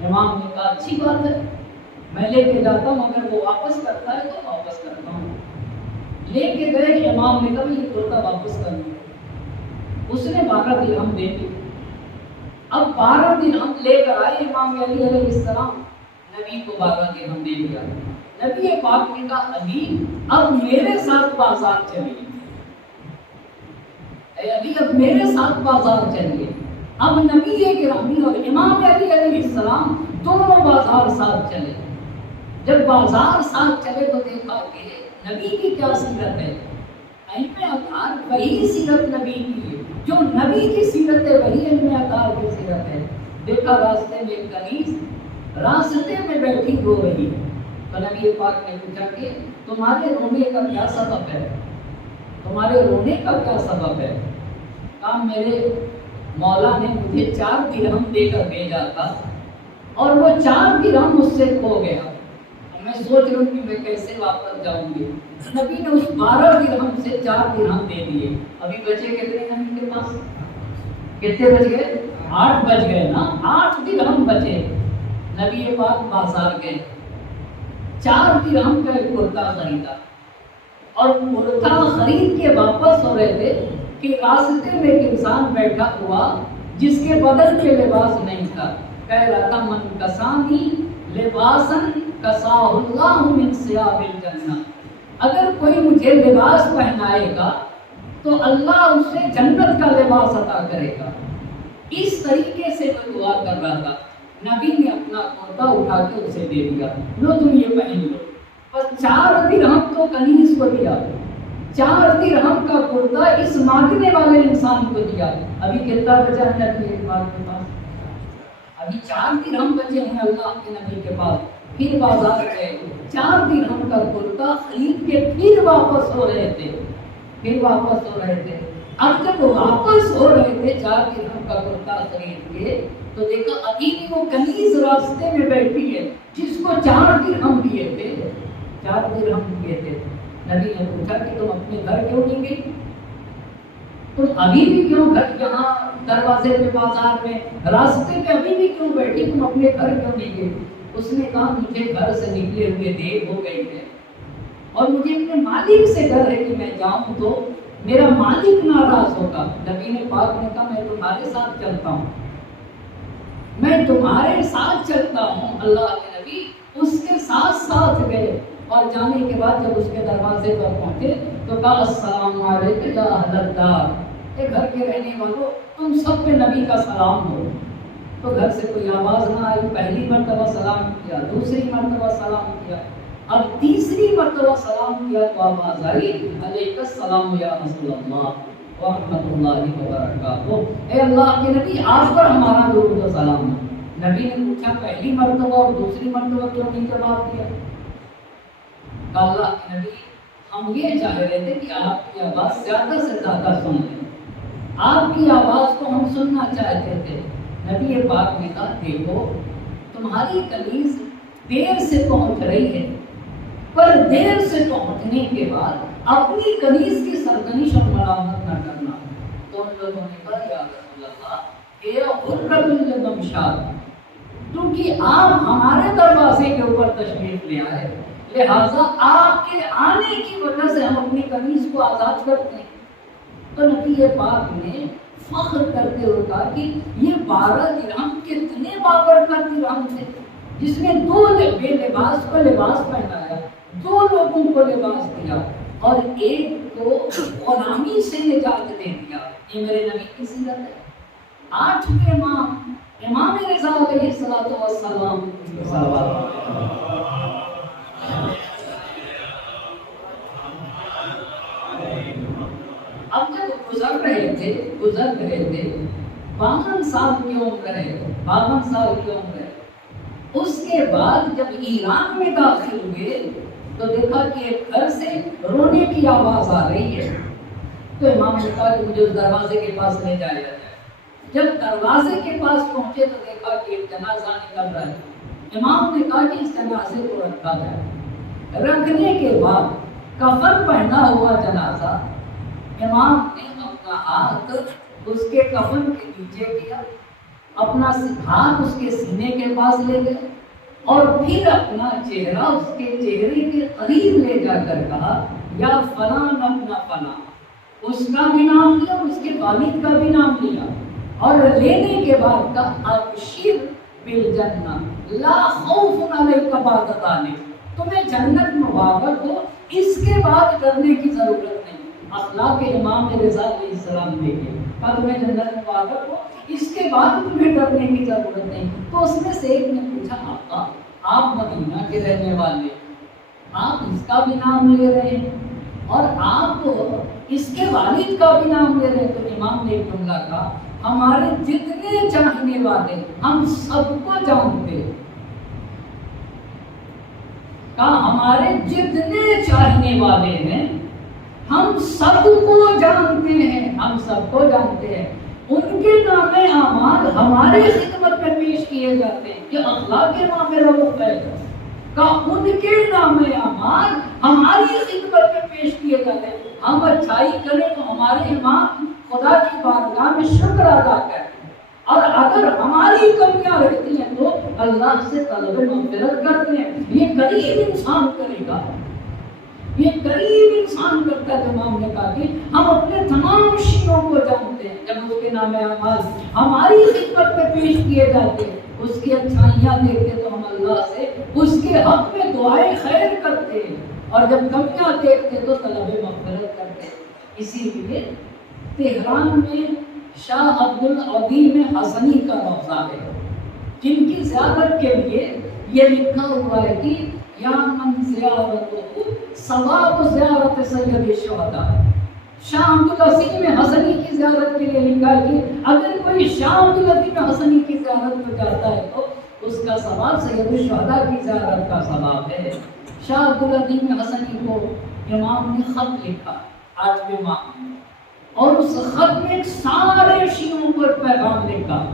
امام نے کہا اچھی بات ہے، میں لے کے جاتا ہوں، اگر وہ واپس کرتا ہے تو واپس کرتا ہوں۔ لے کے گئے، امام نے کہا یہ کرتا واپس کر دیا، اس نے 12 درہم دے دی۔ اب 12 درہم لے کر آئے امام علی علیہ السلام، نبی کو 12 درہم دے دیا۔ نبی پاک نے کہا علی اب میرے ساتھ بازار چلیے، اے علی اب میرے ساتھ بازار چلیے۔ اب نبی گرامی اور امام علی علیہ السلام دونوں بازار ساتھ چلے۔ جب بازار ساتھ چلے تو دیکھا کہ نبی کی کیا سیرت ہے، ائمہ اطہار وہی سیرت نبی کی ہے، جو نبی کی سیرت ہے وہی ائمہ اطہار کی سیرت ہے۔ دیکھا راستے میں ایک کنیز راستے میں بیٹھی رو رہی ہے، تو نبی پاک نے پوچھا کہ تمہارے رونے کا کیا سبب ہے، تمہارے رونے کا کیا سبب ہے؟ کہا میرے مولا نے مجھے 4 درہم دے کر بھیجا تھا اور وہ 4 درہم مجھ سے کھو گیا، میں سوچ رہی ہوں کہ میں کیسے واپس جاؤں گی۔ نبی نے اس 12 درہم سے 4 درہم دے دیے۔ ابھی بچے کتنے نبی کے پاس؟ کتنے بچ گئے؟ 8 بچ گئے نا، 8 درہم بچے۔ نبی پاک بازار گئے، 4 درہم کا ایک کرتا خریدا، اور کرتا خرید کے واپس ہو رہے تھے کہ راستے میں ایک انسان بیٹھا ہوا جس کے بدن کے لباس نہیں تھا، کہہ رہا تھا من کسانی لباسن کساہ اللہ من ثیاب الجنہ، اگر کوئی مجھے لباس پہنائے گا تو اللہ اسے جنت کا لباس عطا کرے گا۔ اس طریقے سے وہ دعا کر رہا تھا، نبی نے اپنا کرتا اٹھا کے اسے دے دیا، لو تم یہ پہن لو۔ بس 4 درہم تو کنیز کو دیا، 4 درہم کا کرتا اس مانگنے والے انسان کو دیا۔ ابھی کتنا بچا ہے نبی کے پاس؟ ابھی 4 درہم بچے ہیں اللہ کے نبی کے پاس۔ پھر بازار گئے، 4 درہم کا کرتا خرید کے پھر واپس ہو رہے تھے، اب جب واپس ہو رہے تھے 4 درہم کا کرتا خرید کے، تو دیکھا ابھی بھی وہ کنیز راستے میں بیٹھی ہے جس کو 4 درہم دیے تھے، 4 درہم دیے تھے۔ نبی نے پوچھا کہ تم اپنے گھر کیوں نہیں گئی، تم ابھی بھی کیوں گھر یہاں دروازے پہ بازار میں راستے پہ ابھی بھی کیوں بیٹھی، تم اپنے گھر کیوں نہیں گئی؟ اس نے کہا مجھے گھر سے نکلے ہوئے دیر ہو گئی ہے اور مجھے اپنے مالک سے ڈر ہے کہ میں جاؤں تو میرا مالک ناراض ہوگا۔ نبی نے پاک نے کہا میں تمہارے ساتھ چلتا ہوں، میں تمہارے ساتھ چلتا ہوں۔ اللہ کے نبی اس کے ساتھ ساتھ گئے، اور جانے کے بعد جب اس کے دروازے پر پہنچے تو کہا السلام علیکم یا اہل الدار، اے گھر کے رہنے والوں تم سب پہ نبی کا سلام ہو۔ تو گھر سے کوئی آواز نہ آئی، پہلی مرتبہ سلام کیا، دوسری مرتبہ سلام کیا، اب تیسری مرتبہ سلام کیا تو آواز آئی علیک السلام یا رسول اللہ ورحمۃ اللہ وبرکاتہ، اے اللہ کے نبی آپ پر ہمارا درود و سلام ہے۔ نبی نے پوچھا پہلی مرتبہ اور دوسری مرتبہ کیوں نہیں جواب دیا؟ کہا اللہ کے نبی ہم یہ چاہ رہے تھے کہ آپ کی آواز زیادہ سے زیادہ سن لیں، آپ کی آواز کو ہم سننا چاہتے تھے۔ نبی پاک نے کہا دیکھو تمہاری کنیز دیر سے پہنچ رہی ہے، پر دیر سے پہنچنے کے بعد اپنی کنیز کی سرزنش اور ملامت نہ کرنا۔ تو ان لوگوں نے کہا یا رسول اللہ اے حرۃ الممشاد، کیونکہ آپ ہمارے دروازے کے اوپر تشریف لے آئے لہذا آپ کے آنے کی وجہ سے ہم اپنی کنیز کو آزاد کرتے ہیں۔ تو نبی پاک نے فخر کرتے ہوئے کہا کہ یہ 12 درہم کتنے بابرکت درہم تھے، جس نے 2 بے لباس کو لباس پہنایا، 2 لوگوں کو لباس دیا اور ایک کو غلامی سے نجات دے دیا۔ یہ میرے نبی کی سیرت ہے۔ 8ویں امام رضا علیہ الصلوۃ والسلام اب جب گزر رہے تھے 52 سال کی عمر ہے، 52 سال کی عمر ہے، اس کے بعد جب ایران میں داخل ہوئے تو دیکھا کہ ایک گھر سے رونے کی آواز آ رہی ہے۔ تو امام نے کہا کہ مجھے اس دروازے کے پاس لے جایا جائے۔ جب دروازے کے پاس پہنچے تو دیکھا کہ ایک جنازہ نکل رہا ہے۔ امام نے کہا کہ اس جنازے کو رکھا جائے۔ رکھنے کے بعد کفن پہنا ہوا جنازہ امام نے اپنا ہاتھ اس کے کفن کے نیچے کیا، اپنا ہاتھ اس کے سینے کے پاس لے گئے اور پھر اپنا چہرہ اس کے چہرے کے قریب لے جا کر کہا یا فلان اپنا فلاں، اس کا بھی نام لیا، اس کے والد کا بھی نام لیا اور لینے کے بعد کہا ابشر بالجنہ لا خوف علیک بعد ذلک، تمہیں جنت مبارک ہو، اس کے بعد ڈرنے کی ضرورت نہیں۔ اخلاق امام رضا علیہ السلام دیکھیں، کہا تمہیں جنت مبارک ہو، اس کے بعد تمہیں ڈرنے کی ضرورت نہیں۔ تو اس میں سے ایک نے پوچھا آقا آپ مدینہ کے رہنے والے، آپ اس کا بھی نام لے رہے ہیں اور آپ اس کے والد کا بھی نام لے رہے ہیں۔ تو امام نے ایک جملہ کہا ہمارے جتنے چاہنے والے ہم سب کو جانتے ہیں، کہا ہمارے جتنے چاہنے والے ہیں ہم سب کو جانتے ہیں، ہم سب کو جانتے ہیں، ان کے نام اعمال ہماری خدمت میں پیش کیے جاتے ہیں۔ یہ اخلاق امام رؤوف ہے کہ ان کے نام اعمال ہماری خدمت میں پیش کیے جاتے ہیں۔ ہم اچھائی کریں تو ہمارے امام خدا کی بارگاہ میں شکر ادا کریں، اور اگر ہماری کمیاں رہتی ہیں تو اللہ سے طلب مغفرت کرتے ہیں۔ یہ غریب انسان کرے گا، یہ غریب انسان کرتا ہے۔ امام نے کہا کہ ہم اپنے تمام شیعوں کو جانتے ہیں، جب اس کے نام اعمال ہماری خدمت میں پیش کیے جاتے ہیں، اس کی اچھائیاں دیکھتے تو ہم اللہ سے اس کے حق میں دعائیں خیر کرتے ہیں، اور جب کمیاں دیکھتے تو طلب مغفرت کرتے ہیں۔ اسی لیے تہران میں شاہ عبد العظیم حسنی کا روضہ ہے، جن کی زیارت کے لیے یہ لکھا ہوا ہے کہ یا من زیارتہ ثواب زیارت سید الشہداء۔ شاہ عبد العظیم حسنی کی زیارت کے لیے لکھا ہے کہ اگر کوئی شاہ عبد العظیم حسنی کی زیارت میں جاتا ہے تو اس کا ثواب سید الشہداء کی زیارت کا ثواب ہے۔ شاہ عبد العظیم حسنی کو امام نے خط لکھا 8ویں ماہ میں، اور اس خط میں سارے شیعوں کو پیغام لکھا۔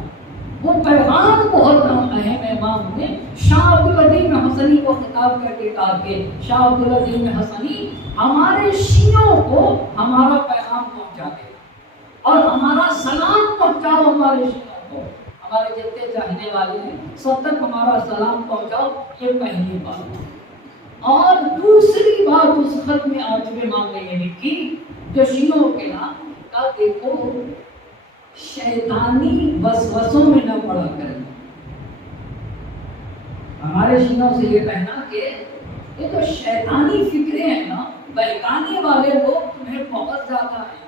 وہ پیغام بہت اہم ہے۔ امام نے شاہ عبد العظیم حسنی کو خطاب کر کے کہا کہ شاہ عبد العظیم حسنی ہمارے شیعوں کو ہمارا پیغام پہنچا دے اور ہمارا سلام پہنچاؤ، ہمارے شیعوں کو، ہمارے جتنے چاہنے والے ہیں سب تک ہمارا سلام پہنچاؤ۔ یہ پہلی بات۔ اور دوسری بات اس خط میں 8ویں ماہ میں یہ لکھی جو شیعوں کے نام کا دیکھو شیطانی وسوسوں میں نہ پڑا کریں۔ ہمارے شیعوں سے یہ کہنا کہ یہ تو شیطانی فکریں ہیں نا، بہکانے والے لوگ تمہیں بہت زیادہ ہیں۔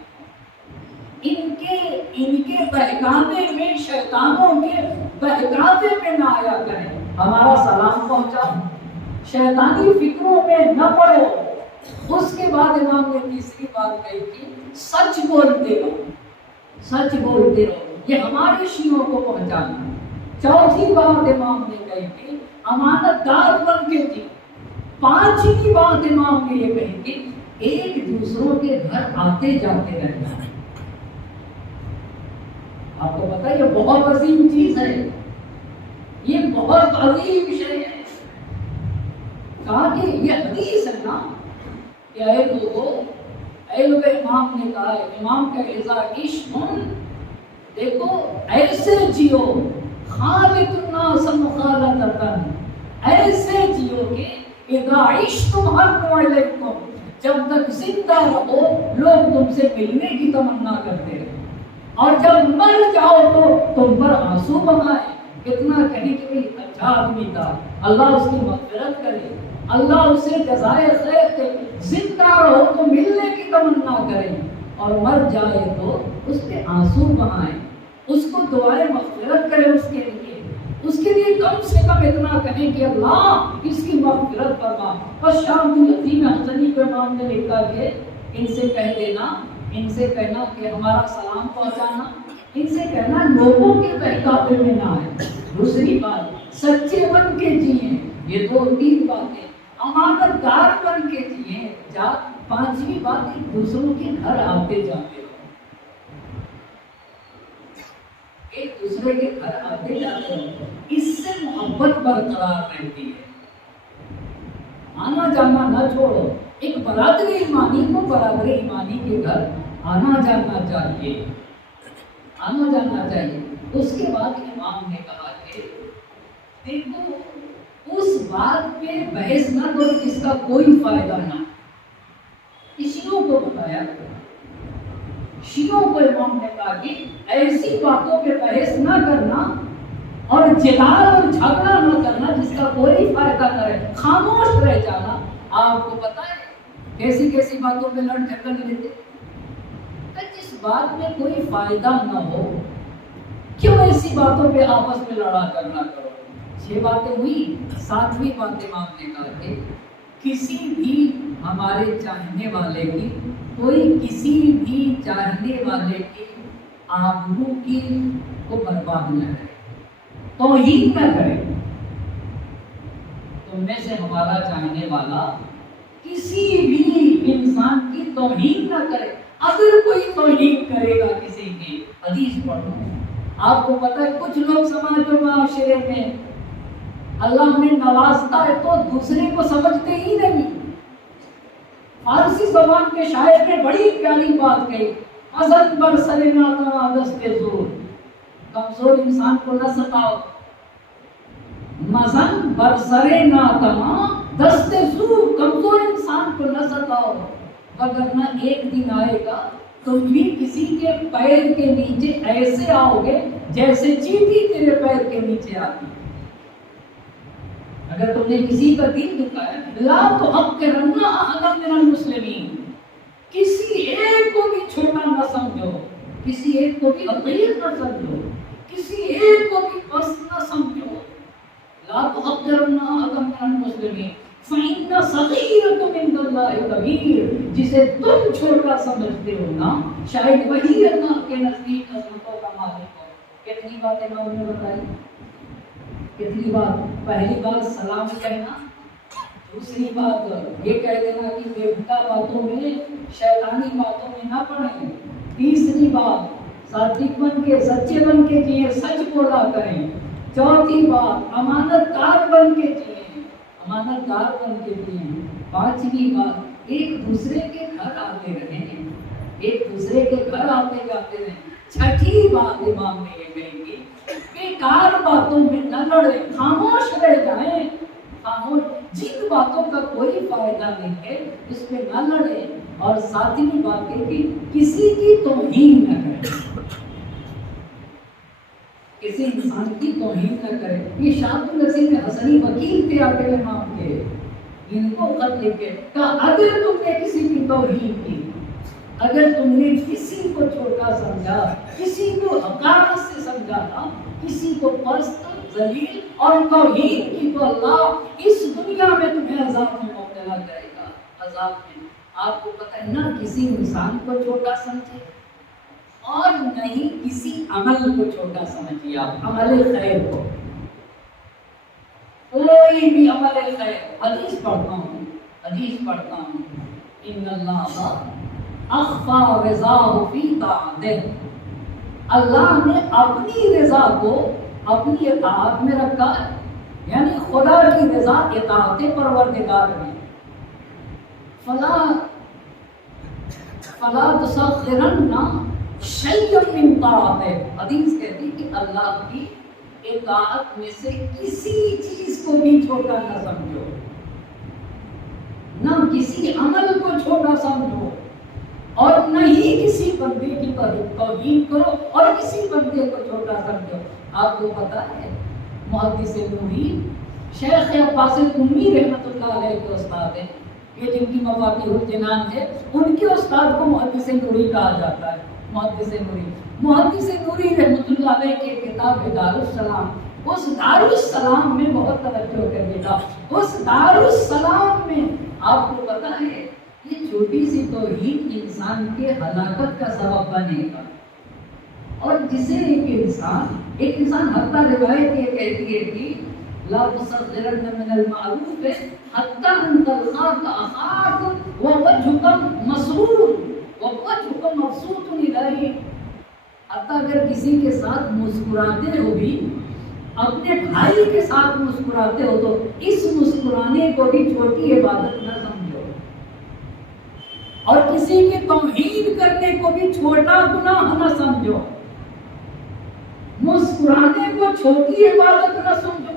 ان کے بہکانے میں، شیطانوں کے بہکانے میں نہ آیا کریں۔ ہمارا سلام پہنچاؤ، شیطانی فکروں میں نہ پڑو۔ اس کے بعد امام نے تیسری بات کہی کہ سچ بولتے رہو، سچ بولتے رہو، یہ ہمارے شیعوں کو پہنچانا۔ چوتھی بات امام نے کہی کہ امانت دار بن کے جی۔ پانچویں بات امام نے یہ کہی کہ ایک دوسروں کے گھر آتے جاتے رہنا۔ آپ کو پتا ہے یہ بہت عظیم چیز ہے، یہ بہت عظیم شے ہے۔ کہا کہ یہ حدیث ہے نا کہ اے لوگو، اے لوگ، امام نے کہا ہے، امام کا اعزاز عشق، دیکھو ایسے جیو خالق الناس مخالطتاً، ایسے جیو کہ اذا عشتم حرم علیکم، جب تک زندہ رہو لوگ تم سے ملنے کی تمنا کرتے رہے، اور جب مر جاؤ تو تم پر آنسو بہائے۔ کتنا کہیں کہ اچھا آدمی تھا، اللہ اس کی مغفرت کرے، اللہ اسے جزائے خیر دے، زندہ رہو تو ملنے کی تمنا کرے، اور مر جائے تو اس پہ آنسو بہائیں، اس کو دعائے مغفرت کرے، اس کے لیے کم سے کم اتنا کہیں کہ اللہ اس کی مغفرت فرما۔ بس شام کو یتیم حسنی کو امام نے لکھا کہ ان سے کہہ دینا، ان سے کہنا کہ ہمارا سلام پہنچانا، ان سے کہنا لوگوں کے بہکاوے میں نہ آئے۔ دوسری بات سچے بن کے جئیں، یہ دو تین باتیں، امانت دار بن کے جئیں۔ پانچویں بات ایک دوسروں کے گھر آتے جاتے رہو، ایک دوسرے کے گھر آتے جاتے رہو، اس سے محبت برقرار رہتی ہے۔ آنا جانا نہ چھوڑو، ایک برادری ایمانی کو برادری ایمانی کے گھر آنا جانا چاہیے، آنا جانا چاہیے۔ اس کے بعد امام نے کہا کہ دیکھو اس بات پہ بحث نہ کرو جس کا کوئی فائدہ نہ۔ شیعوں کو بتایا، شیعوں کو امام نے کہا کہ ایسی باتوں پہ بحث نہ کرنا اور جدال اور جھگڑا نہ کرنا جس کا کوئی فائدہ نہ رہے، خاموش رہ جانا۔ آپ کو پتا ہے کیسی کیسی باتوں پہ لڑ جھگڑ لیتے، جس بات میں کوئی فائدہ نہ ہو کیوں ایسی باتوں پہ آپس میں لڑا کرنا کرو۔ 6 باتیں ہوئی، 7ویں بات امام نے کہا کہ کسی بھی ہمارے چاہنے والے کی، کوئی کسی بھی چاہنے والے کی آبرو کی کو برباد نہ کرے، توہین نہ کرے۔ تم میں سے ہمارا چاہنے والا کسی بھی انسان کی توہین نہ کرے۔ اگر کوئی توہین کرے گا کسی کی، حدیث پڑھو، آپ کو پتہ ہے کچھ لوگ سماج و معاشرے میں اللہ نے نوازتا ہے تو دوسرے کو سمجھتے ہی نہیں۔ فارسی زبان کے شاعر نے بڑی پیاری بات کہی، مزن برسر ناتما دست زور، کمزور انسان کو نہ ستاؤ، مزن برسر ناتما دست زور، کمزور انسان کو نہ ستاؤ، وگرنہ ایک دن آئے گا تم بھی کسی کے پیر کے نیچے ایسے آؤ گے جیسے چیٹی تیرے پیر کے نیچے آتی۔ اگر تم نے کسی کا دل دکھایا، لا تحقرن احدا من المسلمین، کسی ایک کو بھی چھوٹا نہ سمجھو، کسی ایک کو بھی حقیر نہ سمجھو، کسی ایک کو بھی پست نہ سمجھو۔ لا تحقرن احدا من المسلمین فإن صغيركم عند الله كبير، جسے تم چھوٹا سمجھتے ہو نا شاید وہی اللہ کے نزدیک عظمتوں کا مالک ہو۔ کتنی باتیں میں نے بتائی، کتنی بات؟ پہلی بات سلام کہنا، دوسری بات یہ کہہ دینا کہ بے ہودہ باتوں میں، شیطانی باتوں میں نہ پڑیں، تیسری بات صادق بن کے، سچے بن کے جیے، سچ بولا کریں، چوتھی بات امانت دار بن کے جیے، امانت دار بن کے جیے، پانچویں بات ایک دوسرے کے گھر آتے رہیں، ایک دوسرے کے گھر آتے جاتے رہیں، چھٹی بات امام نے یہ کہی کہ بیکار باتوں میں نہ لڑیں، خاموش رہ جائیں، خاموش، جن باتوں کا کوئی فائدہ نہیں ہے اس پہ نہ لڑیں، اور ساتویں بات ہے کہ کسی کی توہین نہ کریں، کسی انسان کی توہین نہ کرے۔ یہ شاہد النصیر حسنی وکیل تھے آتے امام کے، ان کو خط لکھ کے کہا اگر تم نے کسی کی توہین کی، اگر تم نے کسی کو چھوٹا سمجھا، کسی کو حقارت سے سمجھا، کسی کو پست، ذلیل اور توہین کی، تو اللہ اس دنیا میں تمہیں عذاب میں مبتلا کرے گا، عذاب میں۔ آپ کو پتہ ہے نہ کسی انسان کو چھوٹا سمجھے اور نہیں کسی عمل کو چھوٹا سمجھیے، آپ عمل خیر کو، کوئی بھی عمل خیر۔ حدیث پڑھتا ہوں ان اللہ اخفا رضاہ فی طاعتہ، اللہ نے اپنی رضا کو اپنی اطاعت میں رکھا ہے، یعنی خدا کی رضا اطاعت پروردگار میں۔ فلا تسخرن شیئا من طاعتہ، حدیث کہتی کہ اللہ کی اطاعت میں سے کسی چیز کو بھی چھوٹا نہ سمجھو، نہ کسی عمل کو چھوٹا سمجھو، اور نہ ہی کسی بندے کی توہین کرو اور کسی بندے کو چھوٹا سمجھو۔ آپ کو پتا ہے محدث نوری شیخ عباس قمی رحمۃ اللہ علیہ کے استاد ہیں، یہ جن کی مفاتیح الجنان ہے، ان کے استاد کو محدث نوری کہا جاتا ہے۔ محدث نوری رحمۃ اللہ علیہ کے کتاب دارالسلام، اس دارالسلام میں بہت توجہ کریے گا، اس دارالسلام میں آپ کو پتا ہے یہ چھوٹی سی توہین انسان کے ہلاکت کا سبب بنے گا، اور جسے ایک انسان حتیٰ روایت یہ کہتی ہے کہ لا تصغرن من المعروف حتى ان تلقاك اخاك ووجهك مسرور ووجهك مبسوط الیہ، حتیٰ اگر کسی کے ساتھ مسکراتے ہو بھی، اپنے بھائی کے ساتھ مسکراتے ہو تو اس مسکرانے کو بھی چھوٹی عبادت نہ سمجھو، اور کسی کی توہین کرنے کو بھی چھوٹا گناہ نہ سمجھو، مسکرانے کو چھوٹی عبادت نہ سمجھو،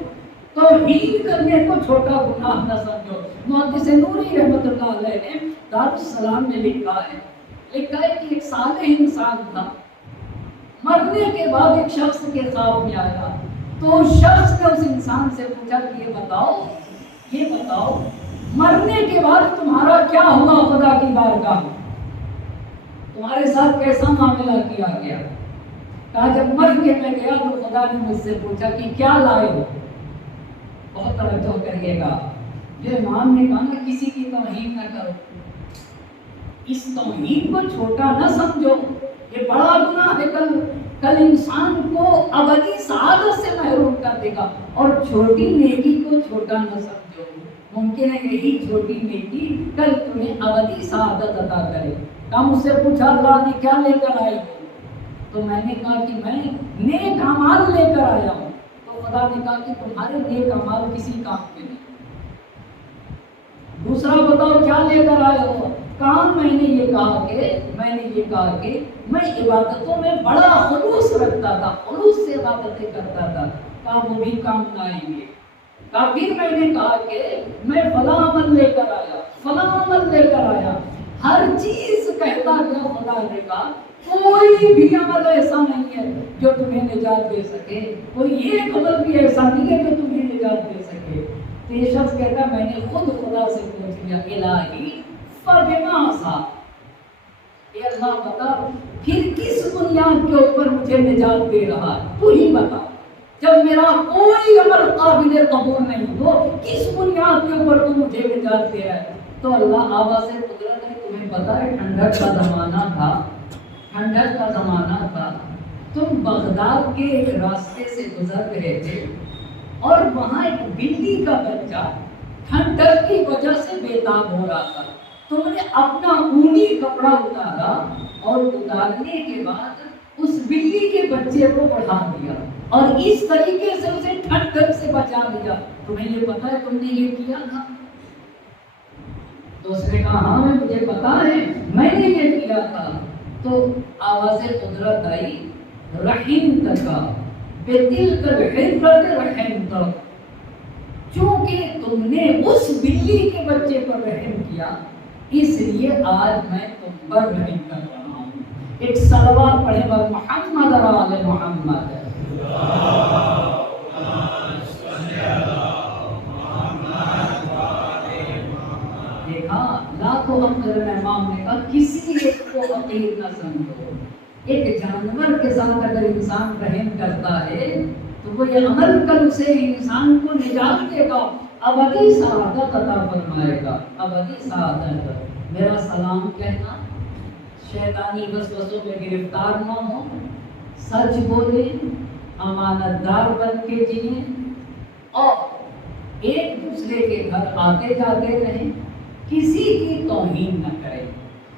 توہین کرنے کو چھوٹا گناہ نہ سمجھو۔ محدث نوری رحمۃ اللہ علیہ نے دارالسلام میں لکھا ہے کہ ایک صالح انسان تھا، مرنے کے بعد ایک شخص کے خواب میں آیا، تو اس شخص نے اس انسان سے پوچھا کہ یہ بتاؤ مرنے کے بعد تمہارا کیا ہوا خدا کی بارگاہ میں، تمہارے ساتھ کیسا معاملہ کیا گیا؟ کہا جب مر کے میں گیا تو خدا نے مجھ سے پوچھا کہ کیا لائے ہو۔ بہت توجہ کریے گا، جو امام نے کہا نا کسی کی توہین نہ کرو، اس توہین کو چھوٹا نہ سمجھو، یہ بڑا گناہ ہے، کل انسان کو ابدی سعادت سے محروم کر دے گا، اور چھوٹی نیکی کو چھوٹا نہ سمجھو، ممکن ہے یہی چھوٹی نیکی کل تمہیں ابدی سعادت عطا کرے۔ کہا مجھ سے پوچھا اللہ نے کیا لے کر آئے ہو؟ تو میں نے کہا کہ میں نیک اعمال لے کر آیا ہوں۔ تو خدا نے کہا کہ تمہارے نیک اعمال کسی کام کے نہیں۔ دوسرا بتاؤ کیا لے کر آئے ہو؟ کہا میں نے یہ کہا کہ میں عبادتوں میں بڑا خلوص رکھتا تھا، خلوص سے عبادتیں کرتا تھا۔ کہا وہ بھی کام نہ آئیں گے۔ کہا پھر میں نے کہا کہ میں فلاں عمل لے کر آیا، ہر چیز کہتا گیا۔ خدا نے کہا کوئی بھی عمل ایسا نہیں ہے جو تمہیں نجات دے سکے، کوئی ایک عمل بھی ایسا نہیں ہے جو تمہیں نجات دے سکے۔ تو یہ شخص کہتا میں نے خود خدا سے پوچھ لیا الہی فبما سا، اے اللہ بتا پھر کس بنیاد کے اوپر مجھے نجات دے رہا ہے، تو ہی بتا، جب میرا کوئی عمل قابل قبول نہیں تو کس بنیاد کے اوپر تو مجھے نجات دے رہا ہے؟ تو اللہ آواز قدرت ہے، تمہیں پتا ہے ٹھنڈک کا زمانہ تھا، تم بغداد کے ایک راستے سے گزر رہے تھے، اور وہاں ایک بلی کا بچہ ٹھنڈک کی وجہ سے بیتاب ہو رہا تھا، تم نے اپنا اونی کپڑا اتارا، اور اتارنے کے بعد اس بلی کے بچے کو بڑھا دیا، اور اس طریقے سے اسے ٹھنڈک سے بچا دیا۔ تمہیں یہ پتا ہے تم نے یہ کیا تھا؟ تو اس نے کہا ہاں مجھے پتا ہے میں نے یہ کیا تھا۔ تو آواز قدرت آئی رحمتک بتلک الحرۃ رحمتک، چونکہ تم نے اس بلی کے بچے پر رحم کیا اس لیے آج میں تم پر رحم کر رہا ہوں۔ ایک صلوات پڑھے بر محمد و آل محمد۔ کسی ایک کو حقیر نہ سمجھو. ایک جانور کے ساتھ اگر انسان رحم کرتا ہے تو وہ یہ عمل کل اسے انسان کو نجات دے گا، ابدی سعادت عطا فرمائے گا، ابدی سعادت. میرا سلام کہنا، شیطانی وسوسوں میں گرفتار نہ ہو، سچ بولیں، امانت دار بن کے جئیں اور ایک دوسرے کے گھر آتے جاتے رہیں، کسی کی توہین نہ کریں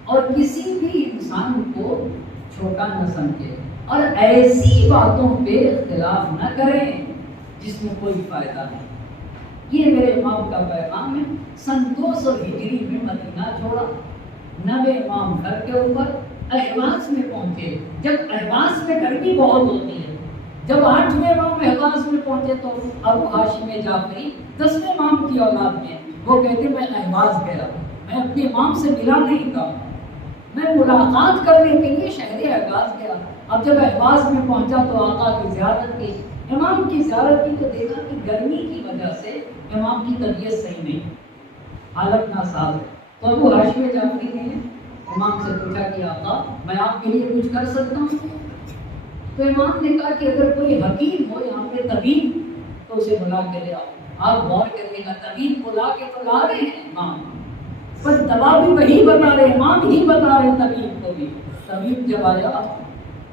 اور کسی بھی انسان کو چھوٹا نہ سمجھے اور ایسی باتوں پہ اختلاف نہ کریں جس میں کوئی فائدہ نہیں. یہ میرے امام کا پیغام ہے. سن 200 ہجری میں مدینہ چھوڑا، 9 امام گھر کے اوپر احواز میں پہنچے. جب احواز میں گرمی بہت ہوتی ہے، جب 8ویں امام احواز میں پہنچے تو ابو ہاشم جعفری 10ویں امام کی اولاد میں، وہ کہتے میں احواز گیا، میں اپنے امام سے ملا نہیں تھا، میں ملاقات کرنے کے لیے شہر احواز گیا. اب جب احواز میں پہنچا تو آقا کی زیارت کی، امام کی زیارت کی تو دیکھا کہ گرمی کی وجہ سے امام کی طبیعت صحیح نہیں، حالت ناساز ہے. تو ابو ہاشم جعفری نے امام سے پوچھا کہ آقا میں آپ کے لیے کچھ کر سکتا ہوں؟ تو امام نے کہا کہ اگر کوئی حکیم ہو یہاں پہ طبیب تو اسے بلا کے لے آؤ. آپ غور کریے گا، طبیب بلا کے تو لا رہے ہیں امام، پر دوا بھی وہی بتا رہے، امام ہی بتا رہے طبیب کو بھی. طبیب جب آیا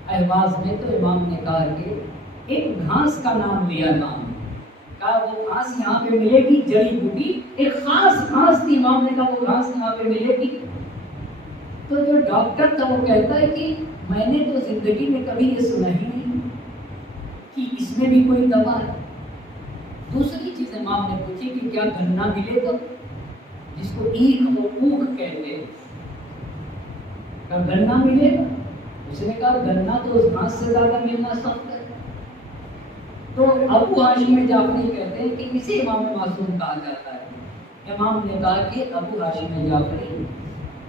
احواز میں تو امام نے کہا کہ ایک گھاس کا نام لیا، نام کہا وہ گھاس یہاں پہ ملے گی، جڑی بوٹی ایک خاص گھاس تھی. امام نے کہا وہ گھاس یہاں پہ ملے گی. تو جو ڈاکٹر تھا وہ کہتا ہے کہ میں نے تو زندگی میں کبھی یہ سنا ہی نہیں کہ اس میں بھی کوئی دوا ہے. دوسری چیز امام نے پوچھی کہ کیا گنا ملے گا، جس کو ایک اور اوک کہتے ہیں، کیا گنا ملے گا؟ اس نے کہا گنا تو اس گھاس سے زیادہ ملنا سخت ہے. تو ابو ہاشم جعفری کہتے ہیں کہ اسے امام معصوم کہا جاتا ہے. امام نے کہا کہ ابو ہاشم جعفری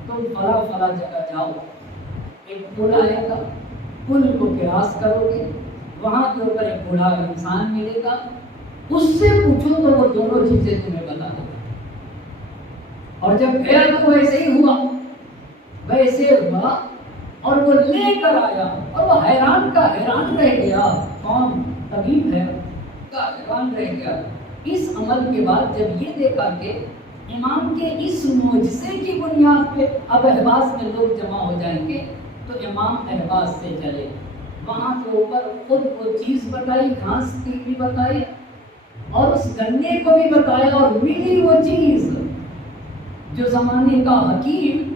تم فلاں فلاں جگہ جاؤ، ایک پل آئے گا، پل کو کراس کرو گے، وہاں کے اوپر ایک بوڑھا انسان ملے گا، اس سے پوچھو تو وہ دونوں چیزیں تمہیں بتا دے گا. اور جب گیا تو ویسے ہی ہوا، ویسے ہوا اور وہ لے کر آیا اور وہ حیران کا حیران رہ گیا. کون؟ طبیب ہے کا حیران رہ گیا. اس عمل کے بعد جب یہ دیکھا کہ امام کے اس معجزے کی بنیاد پہ اب احواز میں لوگ جمع ہو جائیں گے تو امام احواز سے چلے. وہاں کے اوپر خود وہ چیز بتائی، گھاس کی بھی بتائی اور اس گنے کو بھی بتایا، اور ملی وہ چیز جو زمانے کا حکیم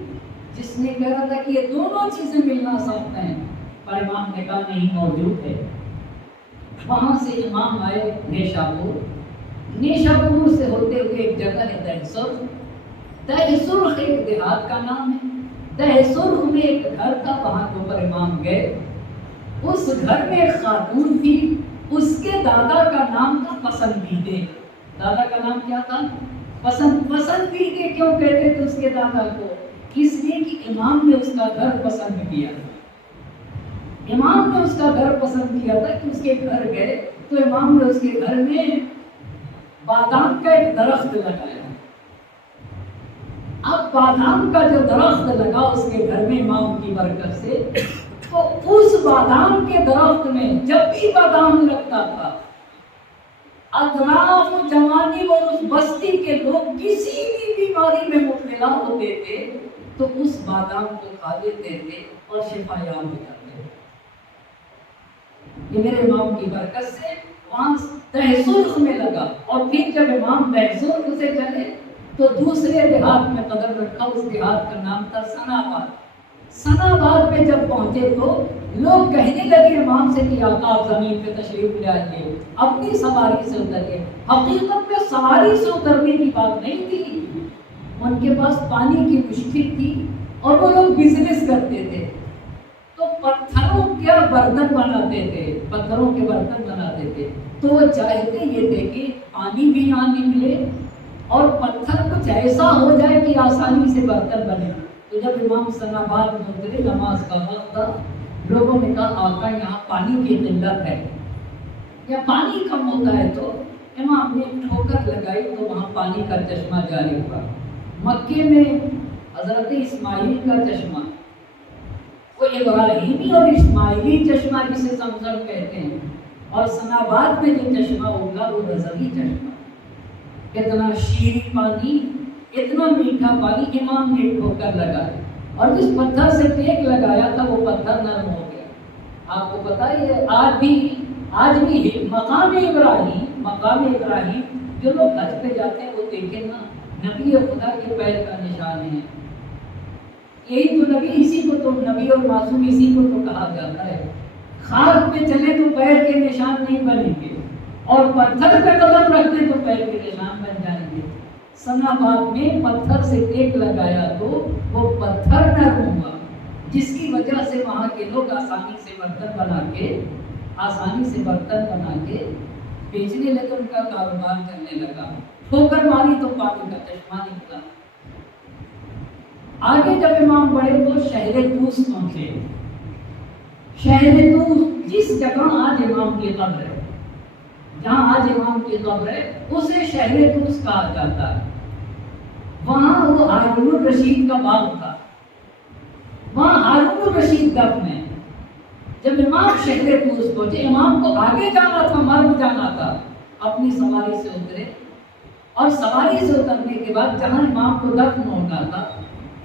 جس نے کہا تھا کہ یہ دونوں چیزیں ملنا سخت ہیں، پر امام نے کہا نہیں، موجود ہے. وہاں سے امام آئے نیشاپور. نیشاپور سے ہوتے ہوئے ایک جگہ ہے دہ سرخ. دہ سرخ ایک دیہات کا نام ہے. دہ سرخ میں ایک گھر تھا، وہاں کے اوپر امام گئے. اس گھر میں ایک خاتون تھی، اس کے دادا کا نام تھا پسندیدے. دادا کا نام کیا تھا؟ پسندیدے. کیوں کہتے تھے اس کے دادا کو؟ اس لیے کہ امام نے اس کا گھر پسند کیا تھا. امام نے اس کا گھر پسند کیا تھا کہ اس کے گھر گئے تو امام نے اس کے گھر میں بادام کا ایک درخت لگایا. اب بادام کا جو درخت لگا اس کے گھر میں امام کی برکت سے، تو اس بادام کے درخت میں جب بھی بادام لگتا تھا اطراف و جوانی اور اس بستی کے لوگ کسی بھی بیماری میں مبتلا ہوتے تھے تو اس بادام کو کھا لیتے تھے اور شفا یاب ہو جاتے تھے. یہ میرے امام کی برکت سے وہاں دہ سرخ میں لگا. اور پھر جب امام دہ سرخ سے چلے تو دوسرے دیہات میں قدم رکھا. اس دیہات کا نام تھا ثنا آباد. ثنا آباد میں جب پہنچے تو لوگ کہنے لگے امام سے کہ آقا آپ زمین پہ تشریف لے آئیے، اپنی سواری سے اتریے. حقیقت میں سواری سے اترنے کی بات نہیں تھی، ان کے پاس پانی کی مشکل تھی اور وہ لوگ بزنس کرتے تھے تو پتھروں کے برتن بناتے تھے، پتھروں کے برتن بناتے تھے. تو وہ چاہتے یہ تھے کہ پانی بھی یہاں نکلے اور پتھر کچھ ایسا ہو جائے کہ آسانی سے برتن بنے. تو جب امام ثنا آباد میں اترے، نماز کا وقت تھا، لوگوں نے کہا آقا یہاں پانی کی قلت ہے یا پانی کم ہوتا ہے. تو امام نے ٹھوکر لگائی تو وہاں پانی کا چشمہ جاری ہوا. مکے میں حضرت اسماعیل کا چشمہ، وہ ابراہیمی اور اسماعیلی چشمہ جسے زمزم کہتے ہیں، اور سناباد میں جو چشمہ ہوگا وہ رضوی چشمہ. اتنا شیریں پانی، اتنا میٹھا پانی امام نے ٹھوکر لگایا، اور جس پتھر سے ٹیک لگایا تھا وہ پتھر نرم ہو گیا. آپ کو پتہ ہے آج بھی مقام ابراہیم جو لوگ حج پہ جاتے ہیں وہ دیکھیں نا، نبی خدا کے پیر کا نشان ہے. یہی تو نبی، اسی کو تو نبی اور معصوم اسی کو تو کہا جاتا ہے. خاک پہ چلے تو پیر کے نشان نہیں بنیں گے، اور پتھر پہ قدم رکھتے تو پیر کے نشان بن جائیں گے. سناباد میں پتھر سے ٹیک لگایا تو وہ پتھر نرم ہوا، جس کی وجہ سے وہاں کے لوگ آسانی سے برتن بنا کے بیچنے لگے، ان کا کاروبار کرنے لگا. ٹھوکر ماری تو پانی کا چشمہ نکلا. آگے جب امام بڑھے تو شہر طوس پہنچے. شہر طوس جس جگہ آج امام کی قبر ہے، جہاں آج امام کی قبر ہے، اسے شہر طوس کہا جاتا ہے. وہاں وہ ہارون الرشید کا باغ تھا، وہاں ہارون الرشید دفن ہے. جب امام شہر طوس پہنچے، امام کو آگے جانا تھا، مرو جانا تھا، اپنی سواری سے اترے، اور سواری سے اترنے کے بعد جہاں امام کو دفن ہونا تھا،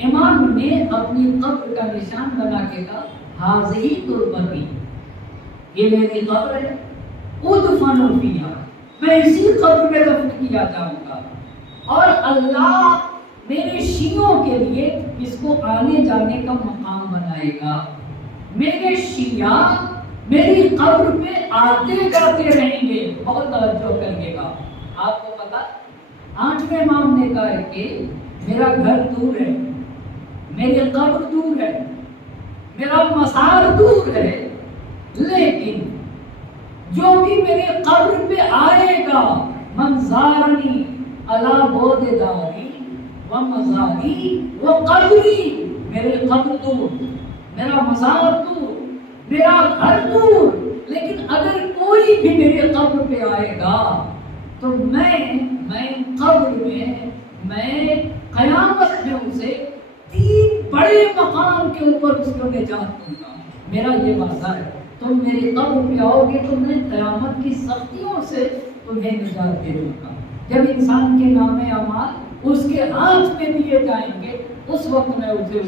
امام نے اپنی قبر کا نشان بنا کے کہا حاضی تربتی، یہ میری قبر ہے، ادفن فیہا، میں اسی قبر میں دفن کیا جاؤں گا، اور اللہ میرے شیعوں کے لیے اس کو آنے جانے کا مقام بنائے گا. میرے شیعہ میری قبر پہ آتے جاتے رہیں گے. بہت توجہ کریے گا. آپ کو پتا 8ویں امام نے کہا ہے کہ میرا گھر دور ہے، میری قبر دور ہے، میرا مزار دور ہے، لیکن جو بھی میرے قبر پہ آئے گا، من زارنی علی بود داری و مزاری و قبری، میرے قبر دور، میرا مزار دور، میرا گھر دور، لیکن اگر کوئی بھی میرے قبر پہ آئے گا تو میں قبر میں قیامت میں اسے 3 بڑے مقام کے اوپر اس کو نجات دوں گا. میرا یہ وعدہ ہے. تم میری قبر پہ آؤ گے تو میں قیامت کی سختیوں سے تمہیں نجات دے دوں گا. جب انسان کے نام اعمال اس کے ہاتھ میں دیے جائیں گے، اس وقت میں اسے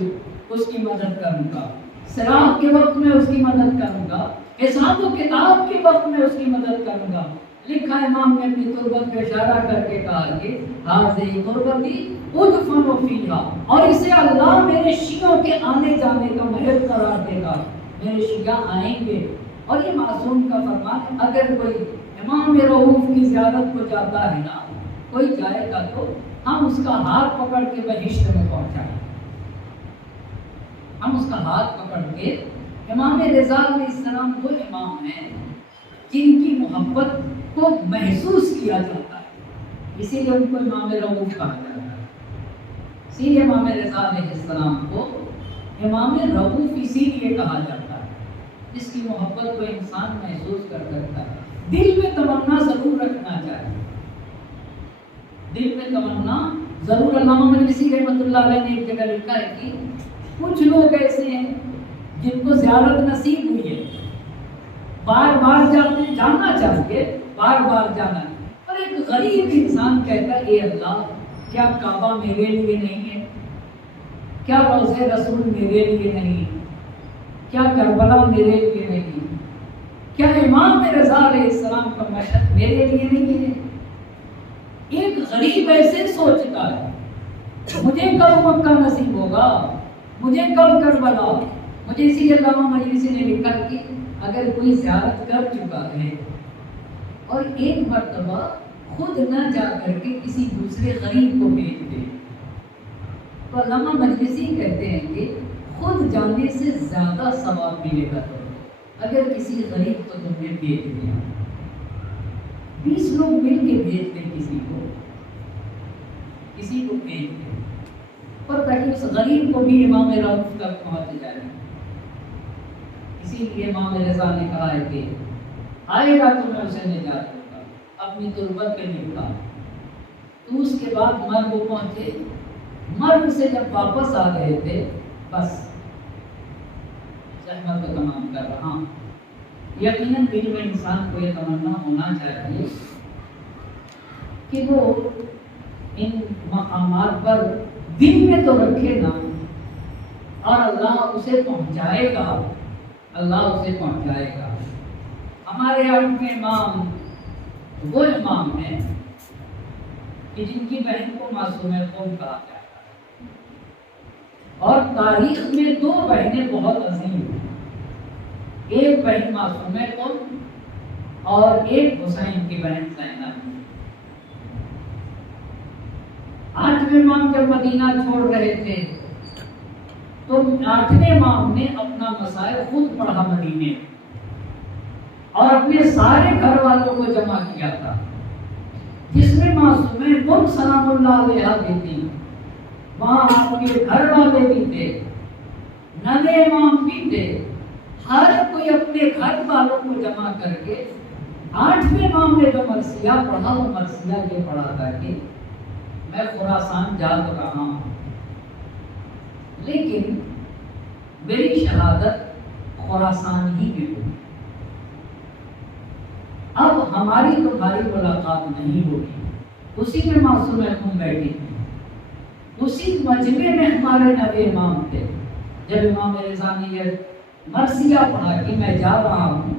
اس کی مدد کروں گا. صراط کے وقت میں اس کی مدد کروں گا، حساب و کتاب کے وقت میں اس کی مدد کروں گا. لکھا امام نے اپنی تربت پہ اشارہ کر کے کہا کہ حاضی تربتی ادفن فیہا، اور اسے اللہ میرے شیعوں کے آنے جانے کا محل قرار دے گا. میرے شیعہ آئیں گے. اور یہ معصوم کا فرمان ہے، اگر کوئی امام رؤوف کی زیارت کو جاتا ہے نا، کوئی جائے گا تو ہم اس کا ہاتھ پکڑ کے بہشت میں پہنچائیں. ہم اس کا ہاتھ پکڑ کے، امام رضا علیہ السلام وہ امام ہیں جن کی محبت کو محسوس کیا جاتا ہے، اسی لیے ان کو امام رؤوف کہا جاتا ہے. اسی لیے امام رضا علیہ السلام کو امام رؤوف اسی لیے کہا جاتا ہے، جس کی محبت کو انسان محسوس کر سکتا ہے. دل میں تمنا ضرور رکھنا چاہیے، دل میں تمنا ضرور. علامہ مجلسی رحمۃ اللہ علیہ نے ایک جگہ لکھا ہے کہ کچھ لوگ ایسے ہیں جن کو زیارت نصیب ہوئی ہے، بار بار جانا چاہیے، بار بار جانا، اور ایک غریب انسان کہتا ہے اے اللہ، کیا کعبہ میرے لیے نہیں ہے؟ کیا روضہ رسول میرے لیے نہیں؟ کیا کربلا میرے لیے نہیں؟ کیا امام رضا علیہ السلام کا مشہد میرے لیے نہیں ہے؟ ایک غریب ایسے سوچتا ہے مجھے کب مکہ نصیب ہوگا، مجھے کب کربلا. مجھے اسی لیے علامہ مجلسی نے لکھا کہ اگر کوئی زیارت کر چکا ہے اور ایک مرتبہ خود نہ جا کر کے کسی دوسرے غریب کو بھیج دے، تو علامہ مجلسی کہتے ہیں کہ خود جانے سے زیادہ ثواب ملے گا. تو اگر کسی غریب کو تم نے بھیج دیا، 20 لوگ مل کے بھیج دیں کسی کو بھیج دیں، پر تاکہ اس غریب کو بھی امام رؤوف تک پہنچ جائے. اسی لیے امام رضا نے کہا ہے کہ آئے گا تو میں اسے نجات دوں گا. اپنی تربت پہ لکھا. تو اس کے بعد مرو پہنچے. مرگ سے جب واپس آ گئے تھے، بس زحمت کو تمام کر رہا ہوں، یقیناً دل میں انسان کو یہ تمنا ہونا چاہیے کہ وہ ان مقامات پر دل میں تو رکھے نا، اور اللہ اسے پہنچائے گا، اللہ اسے پہنچائے گا۔ ہمارے آٹھویں امام وہ امام ہیں کہ جن کی بہن کو معصوم قوم کہا جاتا ہے، اور تاریخ میں دو بہنیں بہت عظیم ہیں، ایک بہن معصوم قوم اور ایک حسین کی بہن زینب۔ آٹھویں امام جب مدینہ چھوڑ رہے تھے تو آٹھویں امام نے اپنا مسائل خود پڑھا مدینے اور اپنے سارے گھر والوں کو جمع کیا تھا، جس میں معصومہ قوم سلام اللہ علیہا بھی تھی، وہاں آپ کے گھر والے بھی تھے، نوے امام بھی تھے، ہر کوئی اپنے گھر والوں کو جمع کر کے آٹھویں امام نے جو مرثیہ پڑھا وہ مرثیہ یہ پڑھا تھا کہ میں خراسان جا تو رہا ہوں، لیکن میری شہادت خراسان ہی میں ہوئی، اب ہماری تمہاری ملاقات نہیں ہوگی۔ اسی میں معصوم قوم بیٹھی تھی، اسی مجمع میں ہمارے نوے امام تھے۔ جب امام رضا نے یہ مرثیہ پڑھا کہ میں جا رہا ہوں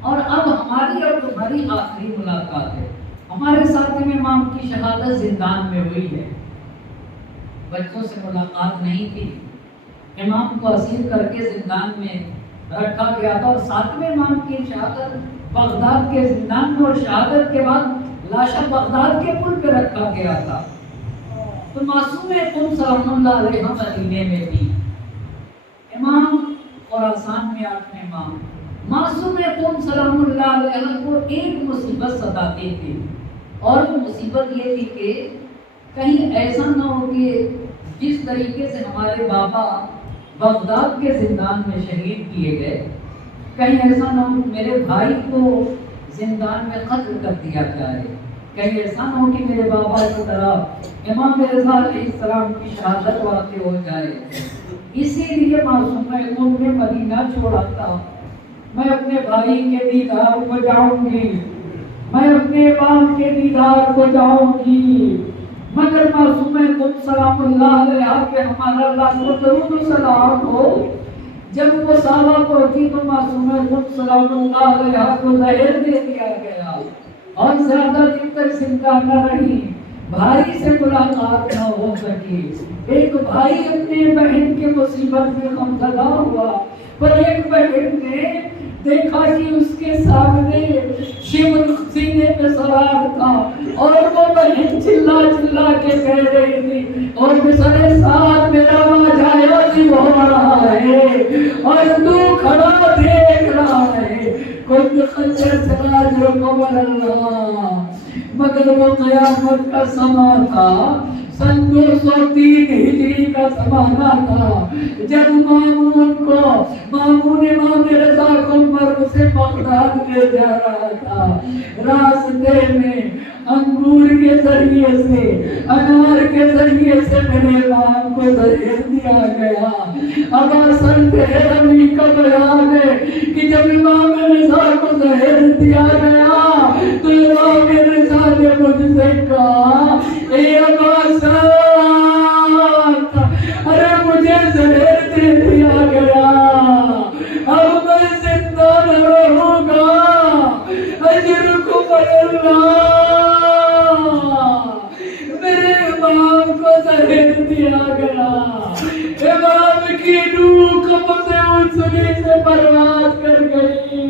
اور اب ہماری اور تمہاری آخری ملاقات ہے، ہمارے ساتھ میں امام کی شہادت زندان میں ہوئی ہے، بچوں سے ملاقات نہیں تھی، امام کو اسیر کر کے زندان میں رکھا گیا تھا، اور ساتویں امام کی شہادت بغداد کے زندان میں، اور شہادت کے بعد لاشا بغداد کے پل پہ رکھا گیا تھا۔ تو معصوم قوم سلام اللہ علیہ مدینے میں تھی، امام خراسان میں آٹھویں امام۔ معصوم قوم سلام اللہ علیہ کو ایک مصیبت ستاتی تھی، اور وہ مصیبت یہ تھی کہ کہیں ایسا نہ ہو کہ جس طریقے سے ہمارے بابا بغداد کے زندان میں شہید کیے گئے، کہیں ایسا نہ ہو کہ میرے بھائی کو زندان میں قتل کر دیا جائے، کہیں ایسا نہ ہو کہ میرے بابا کی طرح امام رضا علیہ السلام کی شہادت واقع ہو جائے۔ اسی لیے معصوم قوم نے مدینہ چھوڑا تھا، میں اپنے بھائی کے دیدار کو جاؤں گی، میں اپنے امام کے دیدار کو جاؤں گی، مگر معصوم قوم سلام اللہ علیہ کہ ہمارا اللہ کو درود و سلام ہو، جب وہ صحابہ پہنچی تو معصوم قوم سلام اللہ علیہ کو زہر دے دیا گیا، اور زیادہ دن تک زندہ نہ رہی، بھائی سے ملاقات نہ ہو سکی۔ ایک بھائی اپنے بہن کے مصیبت میں غمزدہ ہوا، پر ایک بہن نے دیکھا کہ اس کے سامنے شیور سینے پہ سوار تھا، اور وہ بہن چلا چلا کے کہہ رہی تھی، اور بسرے ساتھ میرا واجایا جی ہو رہا ہے، اور تو کھڑا دیکھ رہا ہے، کوئی خنجر چلا جو قبر اللہ، مگر وہ قیامت کا سما تھا، سن 203 ہجری کا زمانہ تھا، جب مامون امام رضا کو مرگ سے بغداد لے جا رہا تھا، راستے میں انگور کے ذریعے سے، انار کے ذریعے سے میرے امام کو زہر دیا گیا۔ اب اصل تیرہویں کا بیان ہے کہ جب امام رضا کو زہر دیا گیا تو امام رضا نے مجھ سے کہا، اے ابا سعد، ارے مجھے زہر دے دیا گیا، اب میں زندہ نہ رہوں گا، اجرکم اللہ، میرے امام کو زہر دیا گیا، امام کی روح قبض انسانی سے برباد کر گئی،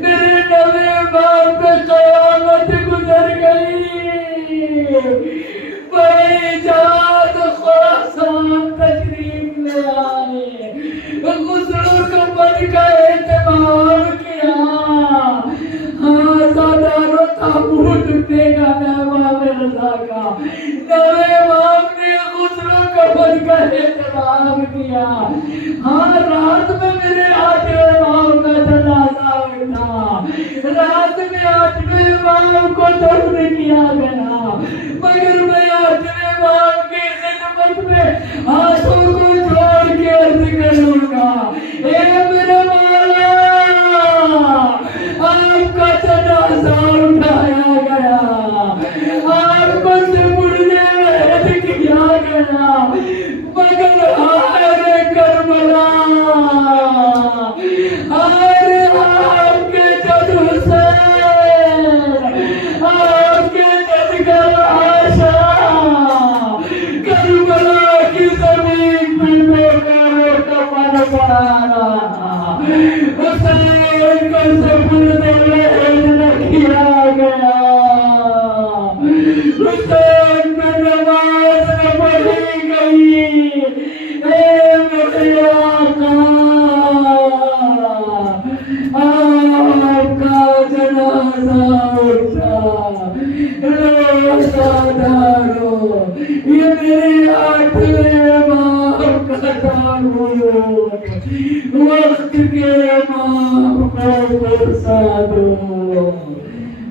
میرے نوے امام پہ قیامت گزر گئی، بڑی جات خراسان تشریف لے آئے، غسل و کفن کا اہتمام کیا، ہاں سادار و تابوت اٹھے گا امام رضا کا، نوے امام نے غسل و کفن کا اہتمام کیا، ہاں رات میں میرے آٹھویں امام کا جنازہ اٹھا، رات میں آٹھویں امام کو دفن کیا گیا، مگر میں آٹھویں باپ کی خدمت میں ہاتھوں کو جوڑ کے عرض کروں گا، اے میرے مولا، آپ کا جنازہ اٹھایا گیا، آپ کو مردے میں کیا گیا، مگر ہائے کربلا، ہائے آپ کے جد حسین، آپ کے جد کا لاشا کربلا کی زمین پر میرے کفن پڑا، حسین کو سپرد میں کیا گیا، حسین میں نماز نہ پڑھی گئی، اے میرے آقا، آپ کا جنازہ اٹھا، روزادارو، یہ میری 8ویں باپ کا تابوت، وقت کے امام کو پرسا دو،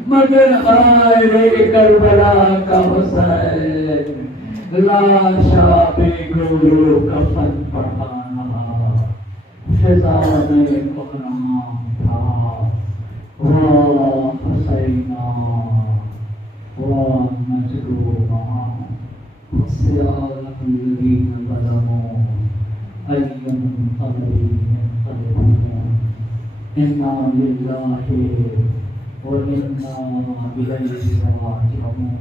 مگر ہائے رے کربلا کا حسین، لاشا پہ گورو کفن پڑھانا، فضا میں قرآن تھا، واہ حسینہ واہ مجروحہ، سیالت الذین ظلموا ای منقلب ينقلبون، انا للہ و انا الیہ راجعون۔